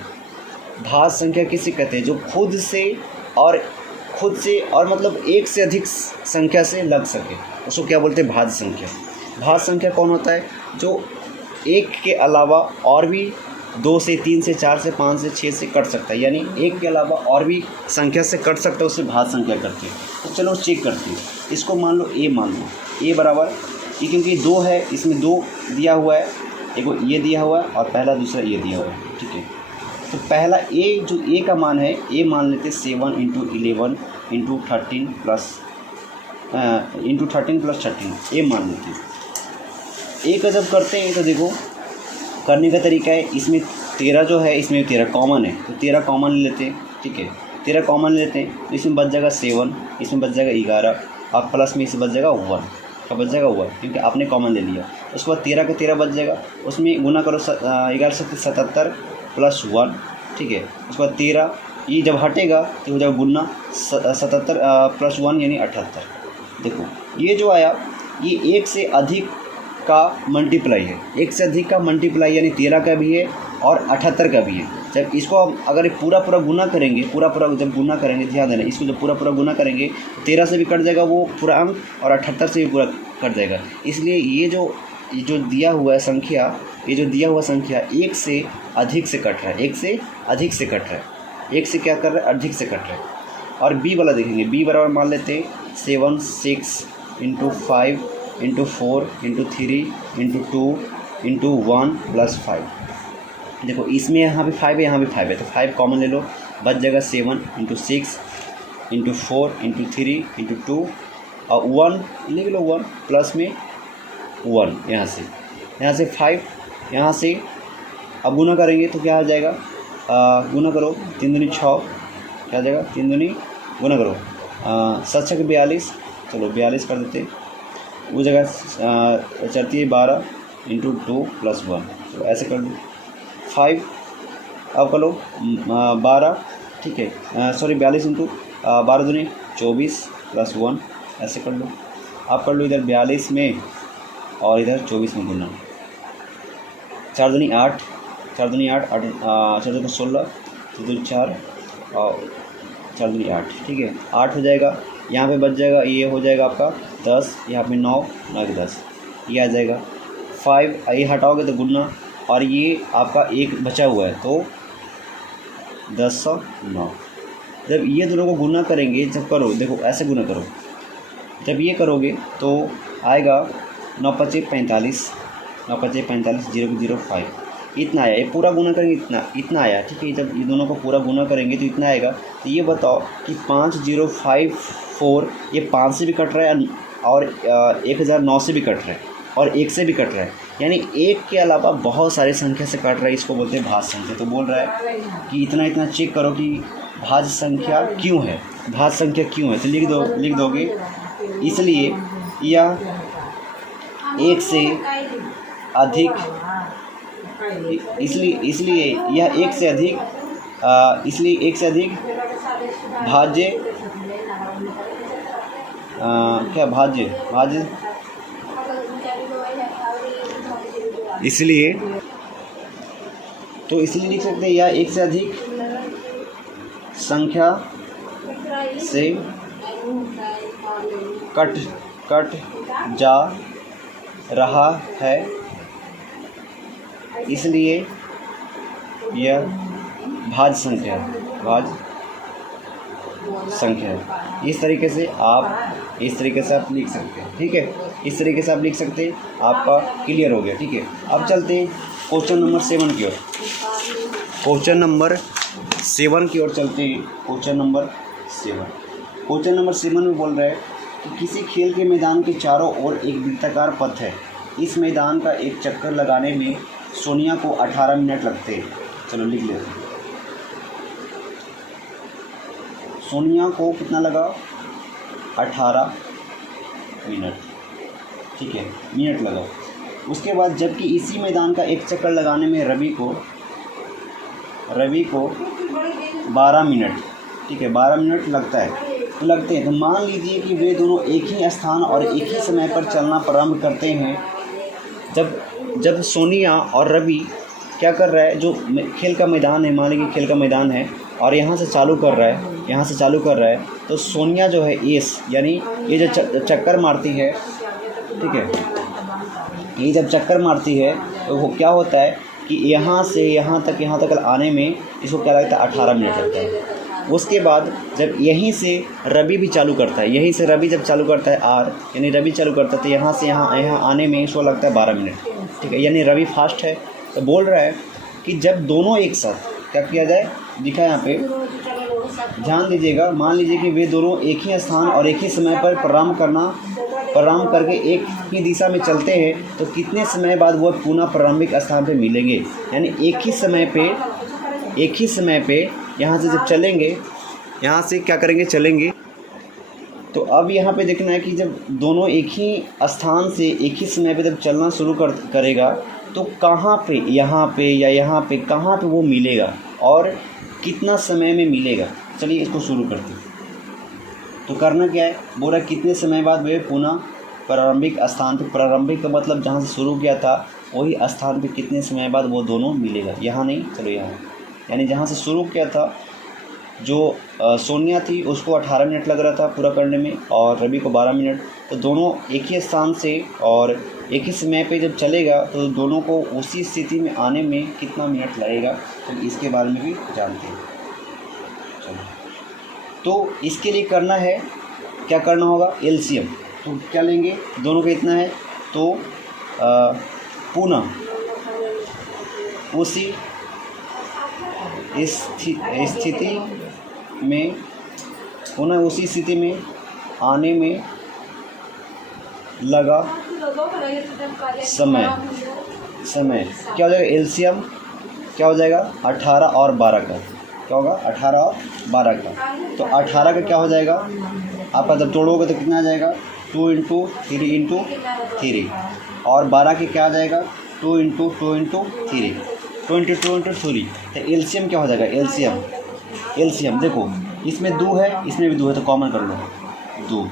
भाज्य संख्या किसे कहते हैं? जो खुद से और मतलब एक से अधिक संख्या से लग सके, उसको क्या बोलते हैं? भाज्य संख्या। भाज्य संख्या कौन होता है? जो एक के अलावा और भी 2 से 3 से 4 से 5 से 6 से कट सकता है, यानी एक के अलावा और भी संख्या से कट सकता है, उसे भाज्य संख्या करते हैं। तो चलो चेक करते हैं। इसको मान लो a बराबर, ये क्योंकि 2 है, इसमें 2 दिया हुआ है, एक ये दिया हुआ है और पहला दूसरा ये दिया हुआ है, ठीक है। तो पहला a, जो a का मान है, a मान लेते 7 × 11 × 13 + 13 a मान लेते हैं। a का जब करते हैं तो देखो करने का तरीका है, इसमें 13 जो है, इसमें 13 कॉमन है, तो 13 कॉमन ले लेते हैं, ठीक है। 13 कॉमन लेते हैं तो इसमें बच जाएगा 7, इसमें बच जाएगा 11 और प्लस में इसे बच जाएगा 1 का बच जाएगा 1, क्योंकि आपने कॉमन ले लिया। उसके बाद 13 का 13 बच जाएगा, उसमें गुना करो 11 से 77 + 1, ठीक है। उसके बाद 13 ये जब हटेगा तो हो जाएगा गुना 77 + 1 यानी 78। देखो ये जो आया ये एक से अधिक का मल्टीप्लाई है, एक से अधिक का मल्टीप्लाई यानी 13 का भी है और 78 का भी है। जब इसको अगर पूरा गुना करेंगे, जब गुना करेंगे, ध्यान देना, इसको जब पूरा गुना करेंगे 13 से भी कट जाएगा वो पूरा अंक और 78 से भी पूरा कट जाएगा। इसलिए ये जो दिया हुआ है संख्या, एक से अधिक से कट रहा है, एक से क्या कर रहा है? अधिक से कट रहा है। और b वाला देखेंगे, b बराबर मान लेते हैं 7 6 × 5 × 4 × 3 × 2 × 1 + 5। देखो इसमें यहाँ भी 5 है, यहाँ भी 5 है, तो 5 कॉमन ले लो, बच जाएगा 7 × 6 × 4 × 3 × 2 और 1 लिख लो, 1 प्लस में 1 यहाँ से 5 यहाँ से। अब गुना करेंगे तो क्या आ जाएगा? गुना करो 3 दूनी 6, क्या आ जाएगा? 3 दूनी गुना करो 7 6 42, चलो 42 कर देते। वो जगह चलती है 12 × 2 + 1, तो ऐसे कर लो 5। अब कर लो 12, ठीक है, सॉरी 42 × 12 दूनी 24 + 1, ऐसे कर लो। आप कर लो इधर 42 में और इधर 24 में गुना, 4 दूनी 8, 4 दूनी 8, 4 दूनी 16, 4 दूनी 4 और 4 दूनी 8, ठीक है, 8 हो जाएगा। यहाँ पे बच जाएगा, ये हो जाएगा आपका 10, यहाँ पे 9 9 के 10, ये आ जाएगा 5, ये हटाओगे तो गुना, और ये आपका 1 बचा हुआ है तो 1009। जब ये दोनों को गुना करेंगे, जब करो देखो ऐसे गुना करो, जब ये करोगे तो आएगा 9 × 5 = 45, 9 × 5 = 45, 0.05 इतना आया। ये पूरा गुना करेंगे इतना आया, ठीक है। जब ये दोनों को पूरा गुना करेंगे तो इतना आएगा। तो ये बताओ कि 5054 ये 5 से भी कट रहा है और 1009 से भी कट रहा है और 1 से भी कट रहा है, यानी 1 के अलावा बहुत सारी संख्या से कट रहा है। इसको बोलते हैं भाज्य संख्या। तो बोल रहा है कि इतना चेक करो कि भाज्य संख्या क्यों है, तो लिख दोगे इसलिए यह 1 से अधिक इसलिए इसलिए यह एक से अधिक इसलिए एक से अधिक भाज्य क्या भाज्य भाज्य इसलिए इसलिए लिख सकते हैं यह एक से अधिक संख्या से कट जा रहा है, इसलिए यह भाज्य संख्या है। इस तरीके से आप लिख सकते हैं। ठीक है, इस तरीके से आप लिख सकते हैं, आपका क्लियर हो गया। ठीक है, अब चलते हैं क्वेश्चन नंबर 7 की ओर। क्वेश्चन नंबर 7 की ओर चलते हैं। क्वेश्चन नंबर 7 में बोल रहा है कि किसी खेल के मैदान के चारों ओर एक वृत्ताकार पथ है। इस मैदान का एक चक्कर लगाने में सोनिया को 18 मिनट लगते हैं। चलो लिख लेते हैं। सोनिया को कितना लगा? 18 मिनट। ठीक है, मिनट लगा। उसके बाद जबकि इसी मैदान का एक चक्कर लगाने में रवि को 12 मिनट, ठीक है, 12 मिनट लगते हैं। तो मान लीजिए कि वे दोनों एक ही स्थान और एक ही समय पर चलना प्रारंभ करते हैं। जब सोनिया और रवि क्या कर रहा है, जो खेल का मैदान है, मान लीजिए खेल का मैदान है और यहाँ से चालू कर रहा है, तो सोनिया जो है एस, यानी ये जो चक्कर मारती है, ठीक है, ये जब चक्कर मारती है तो वो क्या होता है कि यहाँ से यहाँ तक आने में इसको क्या लगता है? 18 मिनट लगता है। उसके बाद जब यहीं से रवि भी चालू करता है, यहीं से रवि जब चालू करता है आर, यानी रवि चालू करता है, तो यहाँ से यहाँ आने में इसको लगता है 12 मिनट। ठीक है, यानी रवि फास्ट है। तो बोल रहा है कि जब दोनों एक साथ क्या किया जाए, दिखा यहाँ पे, ध्यान दीजिएगा। मान लीजिए कि वे दोनों एक ही स्थान और एक ही समय पर प्रारंभ करके एक ही दिशा में चलते हैं, तो कितने समय बाद वो पुनः प्रारंभिक स्थान पे मिलेंगे। यानी एक ही समय पे यहाँ से जब चलेंगे, यहाँ से क्या करेंगे, चलेंगे। तो अब यहाँ पे देखना है कि जब दोनों एक ही स्थान से एक ही समय पे जब चलना शुरू करेगा, तो कहाँ पे, यहाँ पे या यहाँ पे, कहाँ पे वो मिलेगा और कितना समय में मिलेगा। चलिए इसको शुरू करते हैं। तो करना क्या है, बोला कितने समय बाद वे पुनः प्रारंभिक स्थान पे, प्रारंभिक का मतलब जहाँ से शुरू किया था वही स्थान पे कितने समय बाद वो दोनों मिलेगा। यहाँ नहीं, चलो यहाँ, यानी जहाँ से शुरू किया था, जो सोनिया थी उसको 18 मिनट लग रहा था पूरा करने में और रवि को 12 मिनट। तो दोनों एक ही स्थान से और एक ही समय पे जब चलेगा तो दोनों को उसी स्थिति में आने में कितना मिनट लगेगा, तो इसके बारे में भी जानते हैं। चलो, तो इसके लिए करना है, क्या करना होगा, एलसीएम। तो क्या लेंगे, दोनों का इतना है, तो पुनः उसी स्थिति में आने में लगा समय क्या हो जाएगा, एलसीएम क्या हो जाएगा, 18 और 12 का क्या होगा, 18 और 12 का। तो 18 का क्या हो जाएगा, आपका जब तोड़ोगे तो कितना आ जाएगा, 2 × 3 × 3, और 12 के क्या आ जाएगा, 2 × 2 × 3, 2 × 2 × 3। तो एलसीएम क्या हो जाएगा, एलसीएम देखो, इसमें 2 है, इसमें भी 2 है, तो कॉमन कर लो 2।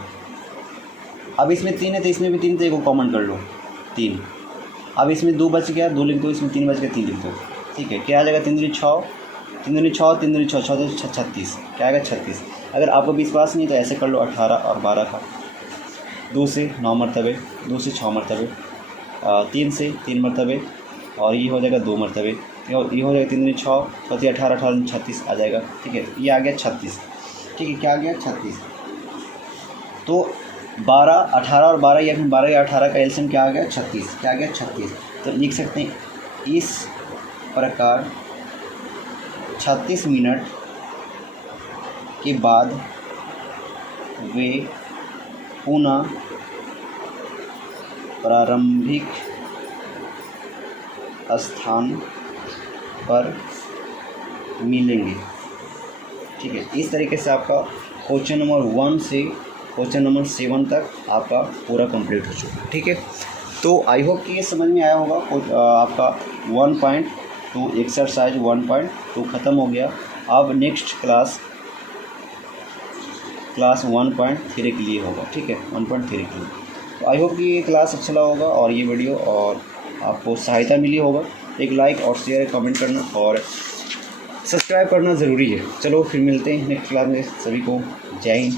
अब इसमें 3 है तो इसमें भी 3, तो एक कॉमन कर लो 3। अब इसमें 2 बच गया, 2 लिख दो, इसमें 3 बच गया, 3 लिख दो। ठीक है, क्या आ जाएगा, 3 × 6, 3 × 6, 3 × 6, 6 36, क्या आएगा 36। अगर आपको विश्वास नहीं तो ऐसे कर लो, 18 और 12 का, 2 से 9 मरतबे, 2 से 6 मरतबे, 3 से 3 मरतबे, और ये हो जाएगा 2 मरतबे, ये हो जाएगा 3 × 6, 18, 18 36 आ जाएगा। ठीक है, ये आ गया 36। ठीक है, क्या आ गया, 36। तो 12, 18 और 12 या फिर 12 या 18 का एलसीएम क्या आ गया, 36। क्या आ गया, 36। तो लिख सकते हैं इस प्रकार 36 मिनट के बाद वे पुनः प्रारंभिक स्थान पर मिलेंगे। ठीक है, इस तरीके से आपका क्वेश्चन नंबर 1 से क्वेश्चन नंबर 7 तक आपका पूरा कंप्लीट हो चुका है। ठीक है, तो आई होप कि ये समझ में आया होगा। आपका 1.2 एक्सरसाइज 1.2 ख़त्म हो गया। अब नेक्स्ट क्लास 1.3 के लिए होगा, ठीक है, 1.3 के लिए। तो आई होप कि ये क्लास अच्छा लगा होगा और ये वीडियो और आपको सहायता मिली होगा। एक लाइक और शेयर कमेंट करना और सब्सक्राइब करना ज़रूरी है। चलो फिर मिलते हैं नेक्स्ट क्लास में। सभी को जय हिंद।